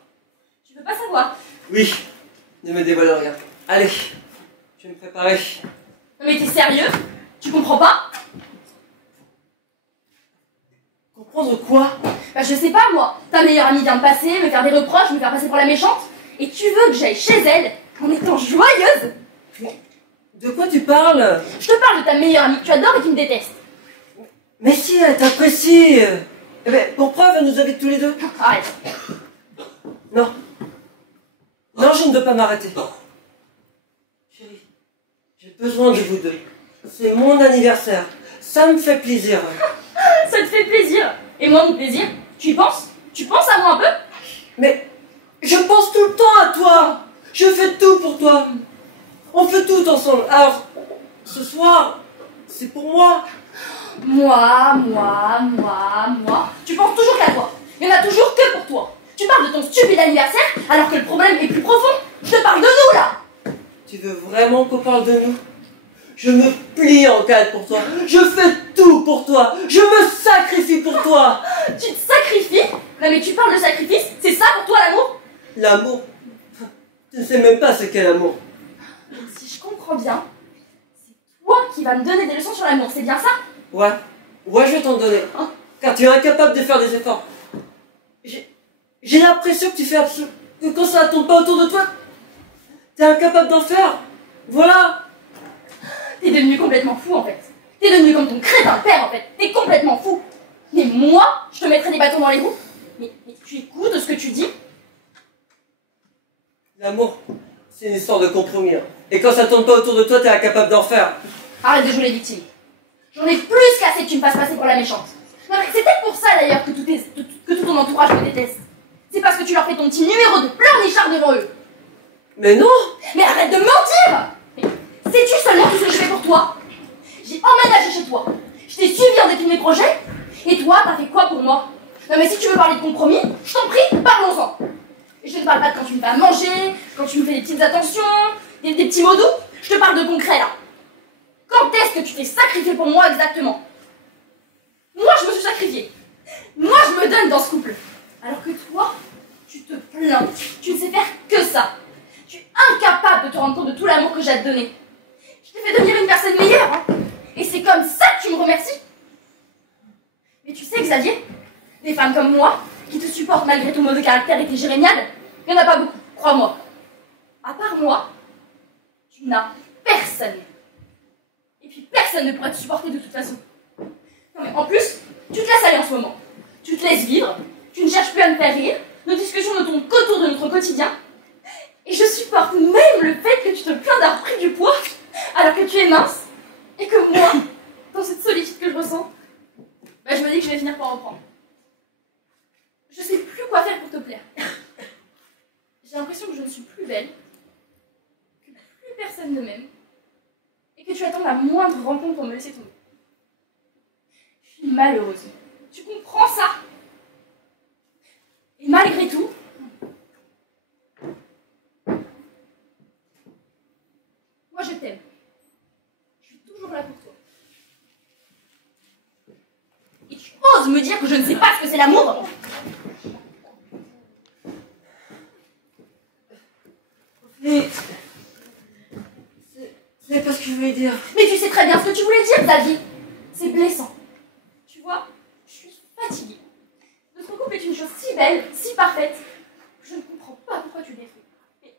Tu veux pas savoir? Oui, ne me dévoile rien. Allez, je vais me préparer. Non mais t'es sérieux? Tu comprends pas? Comprendre quoi? Bah je sais pas moi, ta meilleure amie vient de passer, me faire des reproches, me faire passer pour la méchante, et tu veux que j'aille chez elle en étant joyeuse? De quoi tu parles? Je te parle de ta meilleure amie que tu adores et qui me déteste. Mais si, elle t'apprécie. Eh ben, pour preuve, elle nous invite tous les deux. Arrête. Non. Non, je ne veux pas m'arrêter. Chérie, j'ai besoin de vous deux. C'est mon anniversaire. Ça me fait plaisir. Ça te fait plaisir. Et moi, mon plaisir, tu y penses? Tu penses à moi un peu? Mais je pense tout le temps à toi. Je fais tout pour toi. On fait tout ensemble. Alors, ce soir, c'est pour moi. Moi. Tu penses toujours qu'à toi. Il y en a toujours que pour toi. Tu parles de ton stupide anniversaire alors que le problème est plus profond. Je te parle de nous là. Tu veux vraiment qu'on parle de nous? Je me plie en quatre pour toi. Je fais tout pour toi. Je me sacrifie pour toi. Tu te sacrifies? Non mais tu parles de sacrifice? C'est ça pour toi l'amour? L'amour? Tu ne sais même pas ce qu'est l'amour. Si je comprends bien, c'est toi qui vas me donner des leçons sur l'amour, c'est bien ça? Ouais, je vais t'en donner. Car tu es incapable de faire des efforts. J'ai l'impression que tu fais absolument... que quand ça ne tourne pas autour de toi, t'es incapable d'en faire. Voilà. T'es devenu complètement fou en fait. T'es devenu comme ton crétin père en fait. T'es complètement fou. Mais moi, je te mettrai des bâtons dans les roues. Mais tu écoutes ce que tu dis? L'amour, c'est une histoire de compromis. Et quand ça tourne pas autour de toi, t'es incapable d'en faire. Arrête de jouer les victimes. J'en ai plus qu'assez que tu me fasses passer pour la méchante. Non mais c'est peut-être pour ça d'ailleurs que tout ton entourage me déteste. C'est parce que tu leur fais ton petit numéro de pleurnichard devant eux. Mais non! Mais arrête de mentir! Mais sais-tu seulement tout ce que je fais pour toi? J'ai emménagé chez toi. Je t'ai suivi en de tous mes projets. Et toi, t'as fait quoi pour moi? Non mais si tu veux parler de compromis, je t'en prie, parlons-en. Et je ne te parle pas de quand tu me fais à manger, quand tu me fais des petites attentions, des petits mots doux. Je te parle de concret là. Quand est-ce que tu t'es sacrifié pour moi exactement? Moi, je me suis sacrifiée. Moi, je me donne dans ce couple. Alors que toi, Tu te plains. Tu ne sais faire que ça. Tu es incapable de te rendre compte de tout l'amour que j'ai à te donner. Je t'ai fait devenir une personne meilleure, hein. Et c'est comme ça que tu me remercies. Mais tu sais, Xavier, des femmes comme moi, qui te supportent malgré ton mauvais caractère et tes jérémiades, il n'y en a pas beaucoup, crois-moi. À part moi, tu n'as personne. Et puis personne ne pourra te supporter de toute façon. Non mais en plus, tu te laisses aller en ce moment. Tu te laisses vivre, tu ne cherches plus à me faire rire, nos discussions ne tournent qu'autour de notre quotidien. Et je supporte même le fait que tu te plains d'avoir pris du poids alors que tu es mince. Et que moi, dans cette solitude que je ressens, bah, je me dis que je vais finir par reprendre. Je sais plus quoi faire pour te plaire. J'ai l'impression que je ne suis plus belle, que plus personne ne m'aime, et que tu attends la moindre rencontre pour me laisser tomber. Je suis malheureuse. Tu comprends ça? Et malgré tout, moi je t'aime. Je suis toujours là pour toi. Et tu oses me dire que je ne sais pas ce que c'est l'amour? Mais... c'est pas ce que je voulais dire. Mais tu sais très bien ce que tu voulais dire, Xavier. C'est blessant. Tu vois, je suis fatiguée. Notre couple est une chose si belle, si parfaite, que je ne comprends pas pourquoi tu le détruis. Mais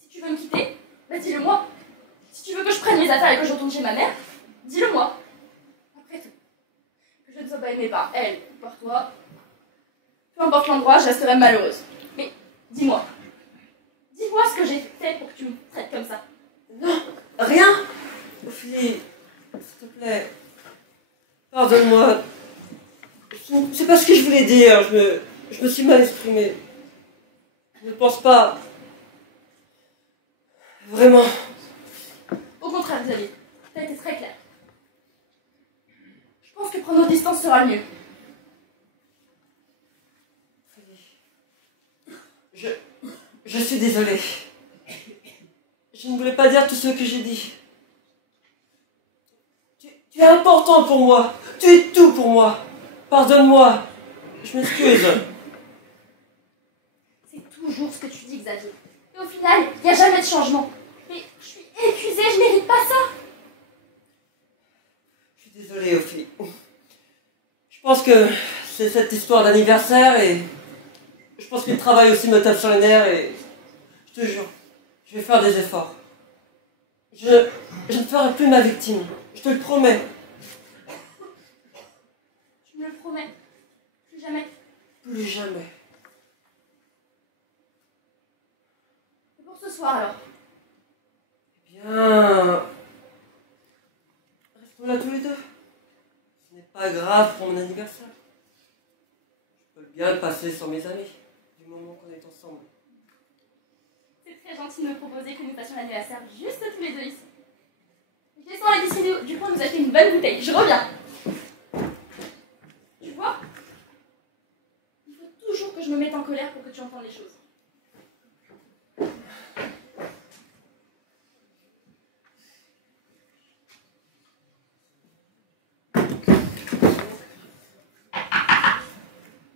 si tu veux me quitter, bah dis-le moi. Si tu veux que je prenne mes affaires et que je retourne chez ma mère, dis-le moi. Après tout, que je ne sois pas aimée par elle ou par toi, peu importe l'endroit, je resterai malheureuse. Mais dis-moi. Dis-moi ce que j'ai fait pour que tu me traites comme ça. Non, rien. Ophélie, s'il te plaît, pardonne-moi. C'est pas ce que je voulais dire, je me suis mal exprimée. Je ne pense pas. Vraiment. Au contraire, Xavier, t'as été très clair. Je pense que prendre nos distances sera le mieux. Je suis désolée. Je ne voulais pas dire tout ce que j'ai dit. Tu es important pour moi. Tu es tout pour moi. Pardonne-moi. Je m'excuse. C'est toujours ce que tu dis, Xavier. Et au final, il n'y a jamais de changement. Mais je suis épuisée, je mérite pas ça. Je suis désolée, Ophélie. Je pense que c'est cette histoire d'anniversaire et je pense que le travail aussi me tape sur les nerfs et je te jure, je vais faire des efforts. Je ne ferai plus ma victime. Je te le promets. Tu me le promets. Plus jamais. Plus jamais. Et pour ce soir alors? Eh bien... restons là tous les deux. Ce n'est pas grave pour mon anniversaire. Je peux bien le passer sans mes amis, du moment qu'on est ensemble. C'est très gentil de me proposer que nous fassions l'anniversaire juste tous les deux ici. Je descends à l'épicerie du coin nous acheter une bonne bouteille. Je reviens. Tu vois? Il faut toujours que je me mette en colère pour que tu entendes les choses.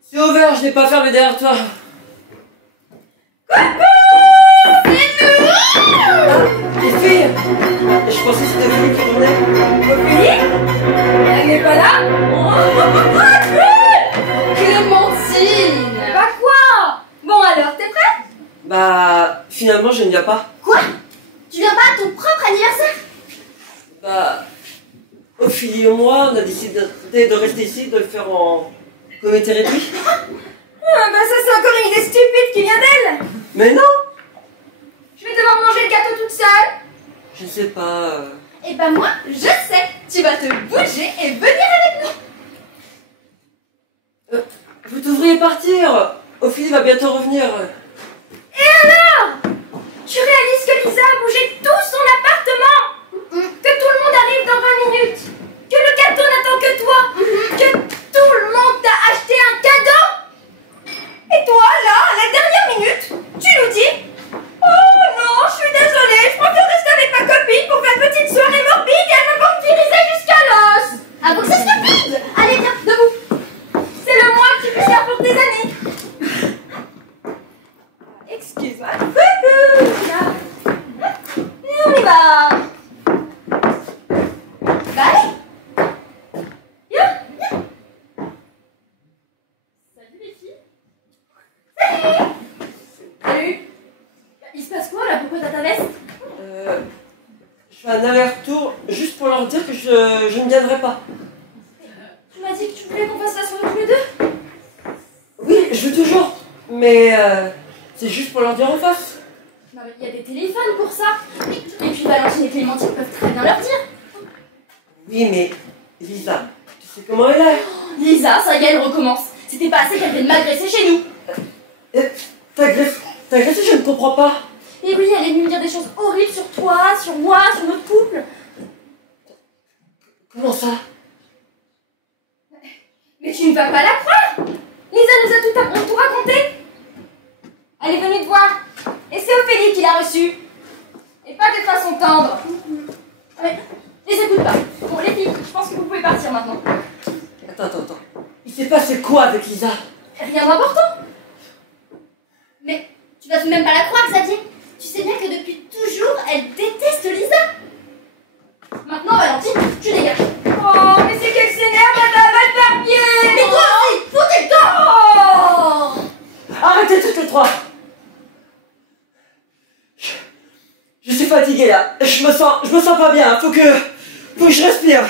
C'est ouvert, je n'ai pas fermé derrière toi. Les filles, je pensais que c'était Ophélie qui revenait. Ophélie? Elle n'est pas là? Clémentine! Bah quoi? Bon alors, t'es prête? Bah, finalement, je ne viens pas. Quoi? Tu viens pas à ton propre anniversaire? Bah, Ophélie et moi, on a décidé de rester ici, de le faire en comité réduit. Ah bah ça c'est encore une idée stupide qui vient d'elle. Mais non! Je vais devoir manger le gâteau toute seule. Je ne sais pas... Eh ben moi, je sais! Tu vas te bouger et venir avec nous! Vous devriez partir. Ophélie va bientôt revenir. Et alors? Tu réalises que Lisa a bougé tout son appartement? Que tout le monde arrive dans 20 minutes? Que le gâteau n'attend que toi? Que tout le monde t'a acheté un cadeau? Et toi, là, à la dernière minute, tu nous dis: oh non, je suis désolée, je préfère rester avec ma copine pour faire une petite soirée morbide et elle me vampiriser jusqu'à l'os. Ah bon, c'est stupide! Allez, viens, debout! C'est le moins que tu puisses faire pour tes amis. fais un aller-retour juste pour leur dire que je ne viendrai pas. Tu m'as dit que tu voulais qu'on fasse la soirée tous les deux? Oui, je veux toujours. Mais c'est juste pour leur dire en face. Non mais il y a des téléphones pour ça. Et puis Valentine et Clémentine peuvent très bien leur dire. Oui, mais Lisa, tu sais comment elle est. Lisa, ça y est, elle recommence. C'était pas assez qu'elle vienne m'agresser chez nous. T'as agressé, je ne comprends pas. Et oui, elle est venue me dire des choses horribles sur toi, sur moi, sur notre couple. Comment ça? Mais tu ne vas pas la croire. Lisa nous a tout raconté. Elle est venue te voir. Et c'est Ophélie qui l'a reçue. Et pas de façon tendre. Mais les écoute pas. Bon, les filles, je pense que vous pouvez partir maintenant. Attends. Il s'est passé quoi avec Lisa? Rien d'important. Mais tu vas tout de même pas la croire, Xavier. Tu sais bien que depuis toujours, elle déteste Lisa. Maintenant, Valentine, tu dégages. Oh, mais c'est qu'elle s'énerve, madame, elle perd pied. Mais toi aussi, foutez le camp. Oh, arrêtez toutes les trois. Je suis fatigué là. Je me sens pas bien. Faut que je respire.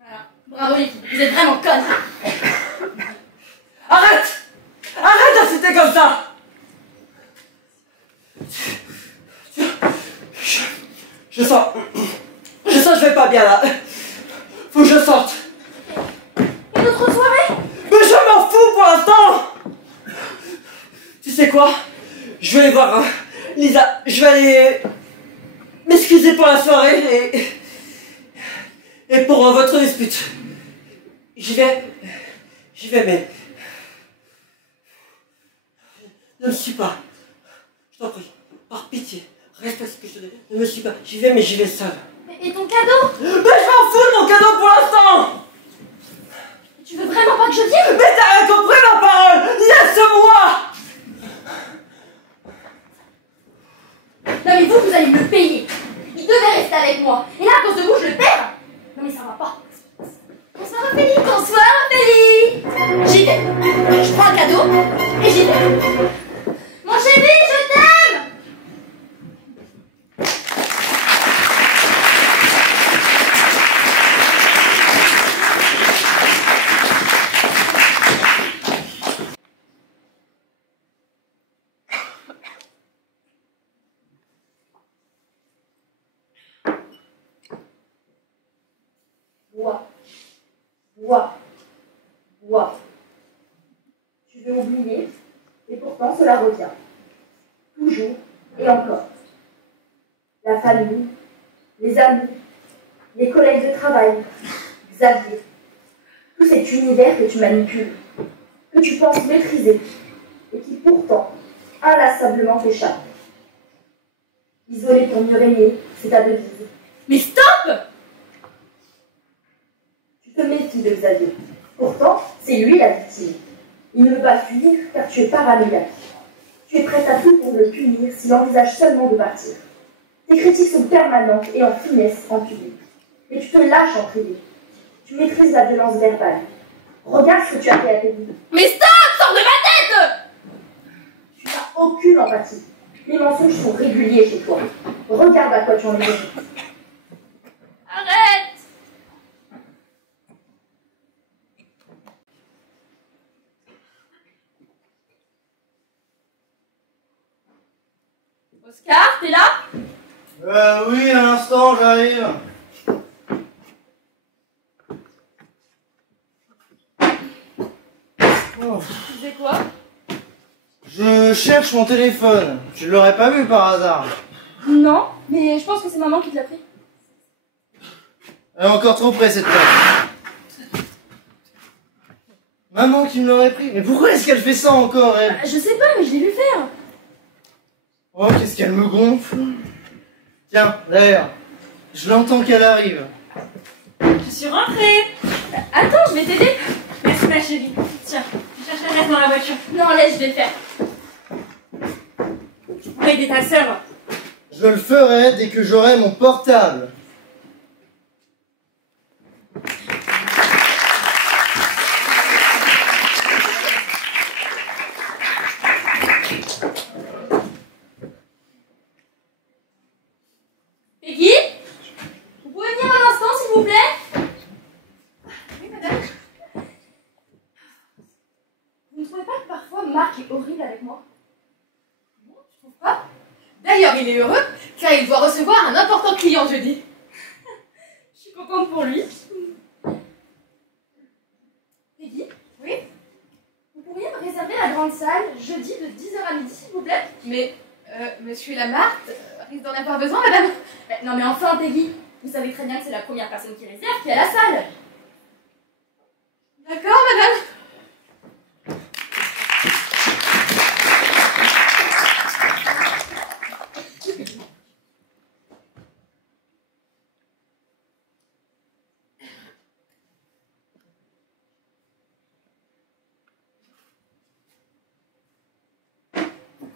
Voilà. Bravo les filles, vous êtes vraiment connes. Arrête d'insulter comme ça. Je sens que je vais pas bien là. Faut que je sorte. Et notre soirée? Mais je m'en fous pour l'instant. Tu sais quoi? Je vais aller voir Lisa. Je vais aller m'excuser pour la soirée et pour votre dispute. J'y vais, mais ne me suis pas. Je t'en prie, par pitié, respecte ce que je te dis. Ne me suis pas. J'y vais, mais j'y vais seul. Et ton cadeau? Mais je m'en fous de mon cadeau pour l'instant. Tu veux vraiment pas que je vienne? Mais t'as rien compris ma parole. Laisse-moi. Non mais vous allez me le payer. Il devait rester avec moi. Et là, à cause de vous, je le perds. Non mais ça va pas. Bonsoir Ophélie. Bonsoir Ophélie. J'y vais. Je prends le cadeau et j'y vais. Mon chéri, je t'aime. Bois. Tu veux oublier, et pourtant cela revient. Toujours et encore. La famille, les amis, les collègues de travail, Xavier. Tout cet univers que tu manipules, que tu penses maîtriser, et qui pourtant, inlassablement t'échappe. Isoler pour mieux régner, c'est ta devise. Mais stop! Tu te méfies de Xavier. Pourtant, c'est lui la victime. Il ne veut pas fuir car tu es paranoïaque. Tu es prête à tout pour le punir s'il envisage seulement de partir. Tes critiques sont permanentes et en finesse en public. Mais tu te lâches en privé. Tu maîtrises la violence verbale. Regarde ce que tu as fait à tes vies. Mais stop! Sors de ma tête! Tu n'as aucune empathie. Les mensonges sont réguliers chez toi. Regarde à quoi tu en es réduite. Arrête! Oscar, t'es là? Oui, un instant, j'arrive. Oh. Tu faisais quoi? Je cherche mon téléphone. Tu l'aurais pas vu par hasard? Non, mais je pense que c'est maman qui te l'a pris. Elle est encore trop près cette table. Maman qui me l'aurait pris? Mais pourquoi est-ce qu'elle fait ça encore, elle? Je sais pas, mais je l'ai vu faire. Oh, qu'est-ce qu'elle me gonfle. Tiens, d'ailleurs, je l'entends qu'elle arrive. Je suis rentrée. Attends, je vais t'aider. Merci ma chérie. Tiens, je cherche le reste dans la voiture. Non, laisse, je vais le faire. Tu pourrais aider ta sœur. Je le ferai dès que j'aurai mon portable. avec moi. Non, tu trouves pas? D'ailleurs, il est heureux, car il doit recevoir un important client jeudi. Je suis contente pour lui. Peggy? Oui? Vous pourriez me réserver la grande salle jeudi de 10h à midi, s'il vous plaît? Mais, monsieur Lamarthe risque d'en avoir besoin, madame. Non mais enfin, Peggy, vous savez très bien que c'est la première personne qui réserve qui est à la salle. D'accord, madame.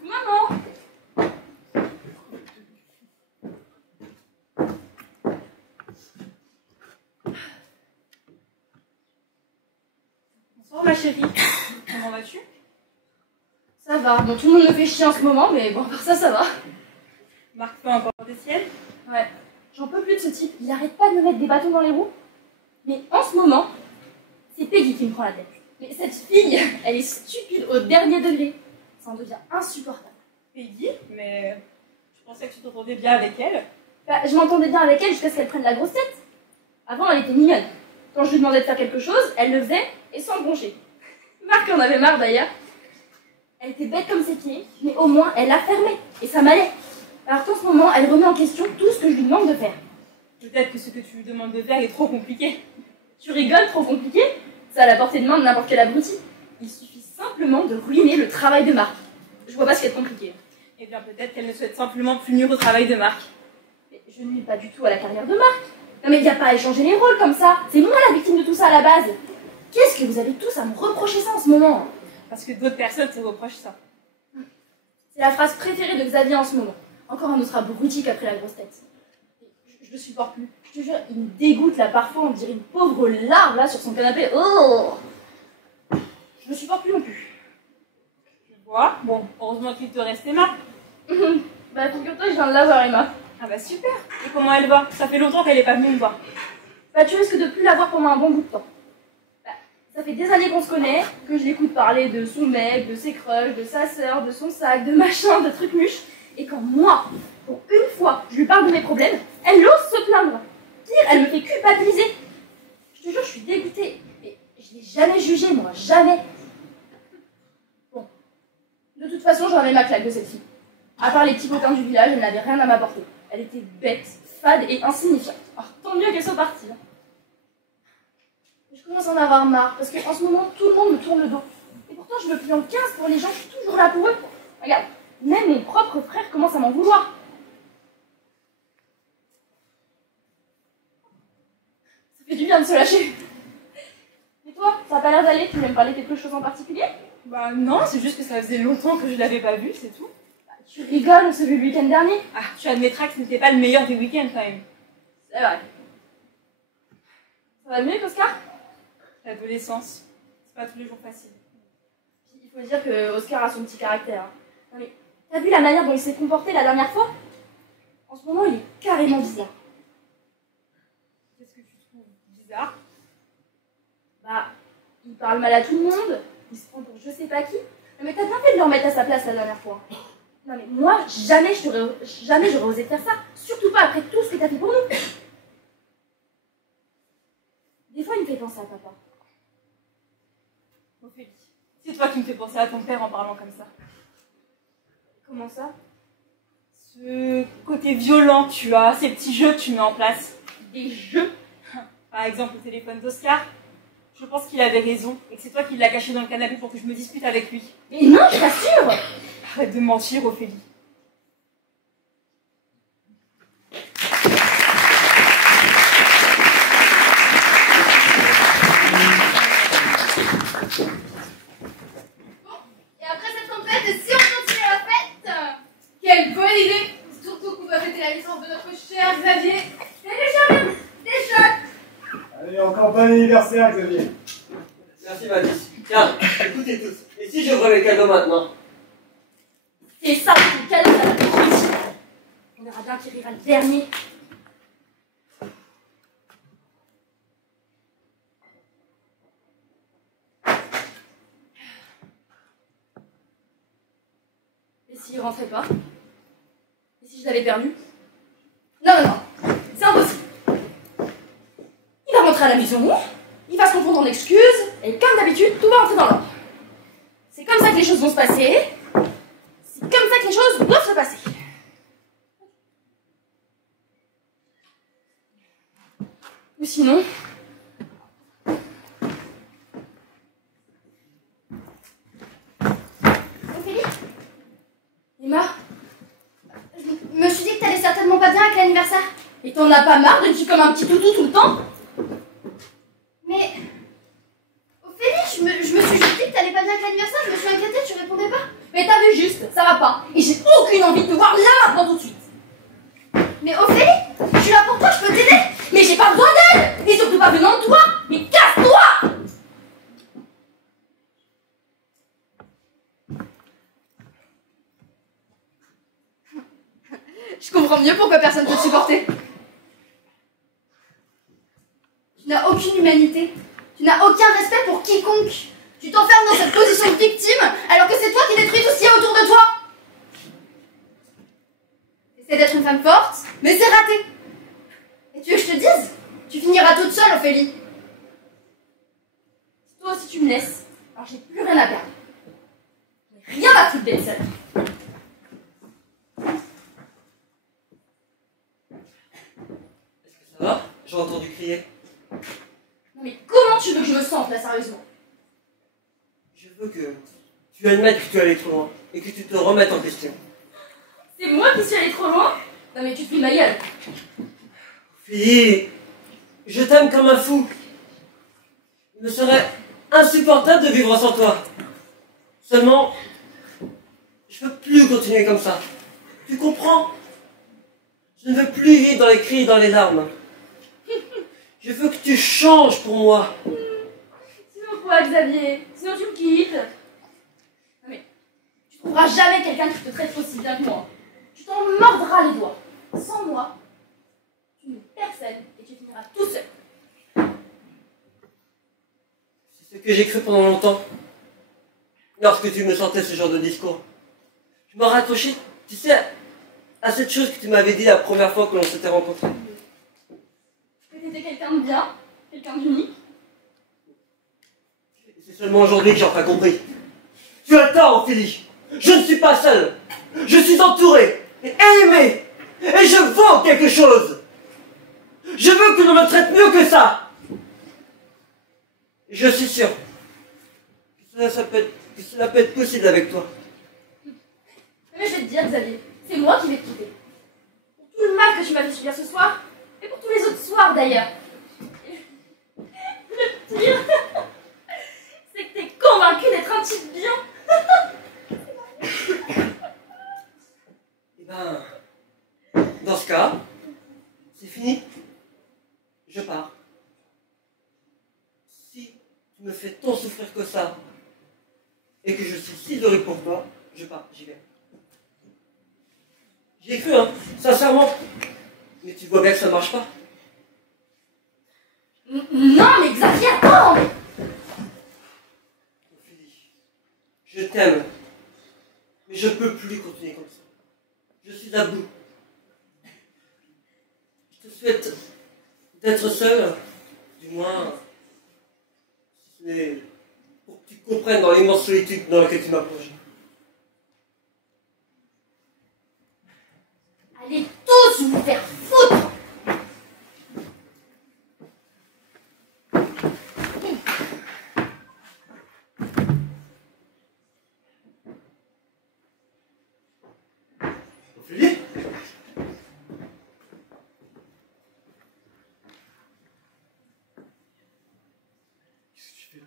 Maman! Bonsoir ma chérie. Comment vas-tu? Ça va, bon tout le monde me fait chier en ce moment, mais bon, par ça va. Marc fait encore des siennes? Ouais, j'en peux plus de ce type, il arrête pas de me mettre des bâtons dans les roues. Mais en ce moment, c'est Peggy qui me prend la tête. Mais cette fille, elle est stupide au dernier degré. Ça en devient insupportable. Peggy? Mais je pensais que tu t'entendais bien avec elle. Bah, je m'entendais bien avec elle jusqu'à ce qu'elle prenne la grosse tête. Avant, elle était mignonne. Quand je lui demandais de faire quelque chose, elle le faisait et sans broncher. Marc en avait marre d'ailleurs. Elle était bête comme ses pieds, mais au moins elle a fermé. Et ça m'allait. Alors qu'en ce moment, elle remet en question tout ce que je lui demande de faire. Peut-être que ce que tu lui demandes de faire est trop compliqué. Tu rigoles, trop compliqué? C'est à la portée de main de n'importe quel abruti. Il suffit simplement de ruiner le travail de Marc. Je vois pas ce qui est compliqué. Eh bien peut-être qu'elle ne souhaite simplement plus nuire au travail de Marc. Mais je ne nuis pas du tout à la carrière de Marc. Non mais il n'y a pas à échanger les rôles comme ça. C'est moi la victime de tout ça à la base. Qu'est-ce que vous avez tous à me reprocher ça en ce moment? Parce que d'autres personnes te reprochent ça. C'est la phrase préférée de Xavier en ce moment. Encore un autre abruti qui a pris la grosse tête. Je le supporte plus. Je te jure, il me dégoûte là parfois, on dirait une pauvre larve là sur son canapé. Oh, je le supporte plus non plus. Tu vois? Bon, heureusement qu'il te reste Emma. Bah figure-toi, je viens de la voir Emma. Ah bah super. Et comment elle va? Ça fait longtemps qu'elle est pas venue me voir. Bah tu risques de plus la voir pendant un bon bout de temps. Bah, ça fait des années qu'on se connaît, que je l'écoute parler de son mec, de ses crushs, de sa sœur, de son sac, de machin, de trucs muches. Et quand moi, pour une fois, je lui parle de mes problèmes, elle ose se plaindre. Pire, elle me fait culpabiliser. Je te jure, je suis dégoûtée. Et je l'ai jamais jugée, moi, jamais. Bon. De toute façon, j'en ai ma claque de cette fille. À part les petits potins du village, elle n'avait rien à m'apporter. Elle était bête, fade et insignifiante. Alors, tant mieux qu'elle soit partie. Je commence à en avoir marre, parce qu'en ce moment, tout le monde me tourne le dos. Et pourtant, je me plie en 15 pour les gens, je suis toujours là pour eux. Regarde, même mon propre frère commence à m'en vouloir. Ça fait du bien de se lâcher. Et toi, ça a pas l'air d'aller? Tu voulais me parler de quelque chose en particulier? Bah non, c'est juste que ça faisait longtemps que je l'avais pas vue, c'est tout. Bah, tu rigoles, on s'est vu le week-end dernier. Ah, tu admettras que ce n'était pas le meilleur des week-ends quand même. C'est vrai. Ça va mieux, Oscar? L'adolescence, c'est pas tous les jours facile. Il faut dire que Oscar a son petit caractère. Non mais, t'as vu la manière dont il s'est comporté la dernière fois? En ce moment, il est carrément bizarre. Qu'est-ce que tu trouves bizarre? Bah, il parle mal à tout le monde, il se prend pour je sais pas qui. Non mais t'as bien fait de le remettre à sa place la dernière fois. Non mais moi, jamais j'aurais osé faire ça. Surtout pas après tout ce que t'as fait pour nous. Des fois, il me fait penser à papa. Ophélie, c'est toi qui me fais penser à ton père en parlant comme ça. Comment ça? Ce côté violent que tu as, ces petits jeux que tu mets en place. Des jeux? Par exemple, le téléphone d'Oscar. Je pense qu'il avait raison et que c'est toi qui l'as caché dans le canapé pour que je me dispute avec lui. Mais non, je t'assure! Arrête de mentir, Ophélie. Et après cette tempête, si on continue la fête, quelle bonne idée! Surtout qu'on doit fêter la naissance de notre cher Xavier. Salut Charles! Des chocs! Allez, encore bon anniversaire, Xavier. Merci Mathis. Tiens, écoutez tous. Et si j'ouvrais mes cadeaux maintenant? C'est ça, ton cadeau, ça va être gentil. On verra bien qui rira le dernier. qu'il rentrait pas? Et si je l'avais perdu? Non, non, non, c'est impossible. Il va rentrer à la maison, il va se confondre en excuses, et comme d'habitude, tout va rentrer dans l'ordre. C'est comme ça que les choses vont se passer. C'est comme ça que les choses doivent se passer. Ou sinon... Ophélie? Emma? Je me suis dit que t'allais certainement pas bien avec l'anniversaire. Et t'en as pas marre de dire comme un petit toutou tout le temps? Mais... Ophélie, je me suis juste dit que t'allais pas bien avec l'anniversaire, je me suis inquiétée, tu répondais pas. Mais t'as vu juste, ça va pas. Et j'ai aucune envie de te voir là maintenant tout de suite. Mais Ophélie, je suis là pour toi, je peux t'aider. Mais j'ai pas besoin d'aide! Et surtout pas venant de toi! Mais casse-toi! Je comprends mieux pourquoi personne ne peut te supporter. Tu n'as aucune humanité. Tu n'as aucun respect pour quiconque. Tu t'enfermes dans cette position de victime alors que c'est toi qui détruis tout ce qu'il y a autour de toi. T'essaies d'être une femme forte, mais c'est raté. Et tu veux que je te dise? Tu finiras toute seule, Ophélie. Toi aussi tu me laisses, alors j'ai plus rien à perdre. Mais rien à foutre d'être seule. Ça va? J'ai entendu crier. Non mais comment tu veux que je me sente là, sérieusement? Je veux que tu admettes que tu es allé trop loin et que tu te remettes en question. C'est moi qui suis allée trop loin? Non mais tu te fous de ma gueule. Fille, je t'aime comme un fou. Il me serait insupportable de vivre sans toi. Seulement, je veux plus continuer comme ça. Tu comprends? Je ne veux plus vivre dans les cris et dans les larmes. Je veux que tu changes pour moi. Sinon quoi, Xavier? Sinon tu me quittes? Non mais, tu trouveras jamais quelqu'un qui te traite aussi bien que moi. Tu t'en mordras les doigts. Sans moi, tu n'es personne et tu finiras tout seul. C'est ce que j'ai cru pendant longtemps. Lorsque tu me sortais ce genre de discours. Je me raccrochais, tu sais, à cette chose que tu m'avais dit la première fois que l'on s'était rencontrés. Que t'étais quelqu'un de bien, quelqu'un d'unique. C'est seulement aujourd'hui que j'ai enfin compris. Tu as tort, Ophélie. Je ne suis pas seul. Je suis entouré et aimé. Et je vaux quelque chose. Je veux que l'on me traite mieux que ça. Et je suis sûr que cela peut être possible avec toi. Mais je vais te dire, Xavier, c'est moi qui vais te quitter. Pour tout le mal que tu m'as fait subir ce soir, et pour tous les autres soirs d'ailleurs. Le pire, c'est que t'es convaincu d'être un type bien. Eh ben, dans ce cas, c'est fini. Je pars. Si tu me fais tant souffrir que ça, et que je suis si heureux pour toi, je pars, j'y vais. J'y ai cru, hein, sincèrement. Mais tu vois bien que ça marche pas. Non, mais Xavier, attends! Ophélie, je t'aime. Mais je peux plus continuer comme ça. Je suis à bout. Je te souhaite d'être seul, du moins, si ce n'est pour que tu comprennes dans l'immense solitude dans laquelle tu m'as plongé. Allez tous vous faire foutre! Ophélie? Qu'est-ce que tu fais là?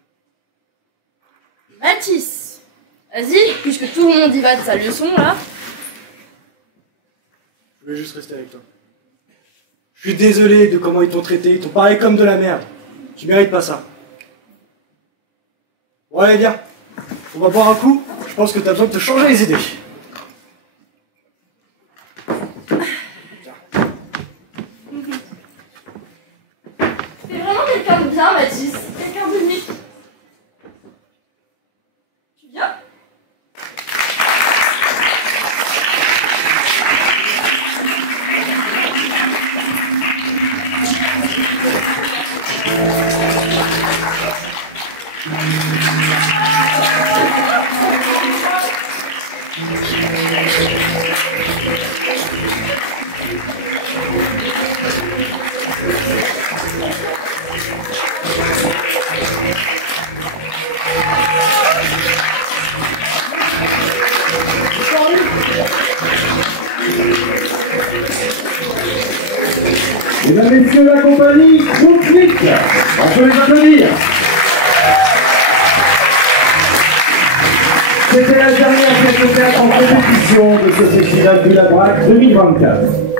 Mathis, vas-y, puisque tout le monde y va de sa leçon là. Je voulais juste rester avec toi. Je suis désolé de comment ils t'ont traité, ils t'ont parlé comme de la merde. Tu mérites pas ça. Bon allez, viens. On va boire un coup. Je pense que t'as besoin de te changer les idées. T'es vraiment quelqu'un de bien, Mathis. Quelqu'un d'unique. Tu viens? pièce de la compagnie Groupe 8. On peut les applaudir. C'était la dernière pièce de théâtre en compétition de ce festival du Labrac 2024.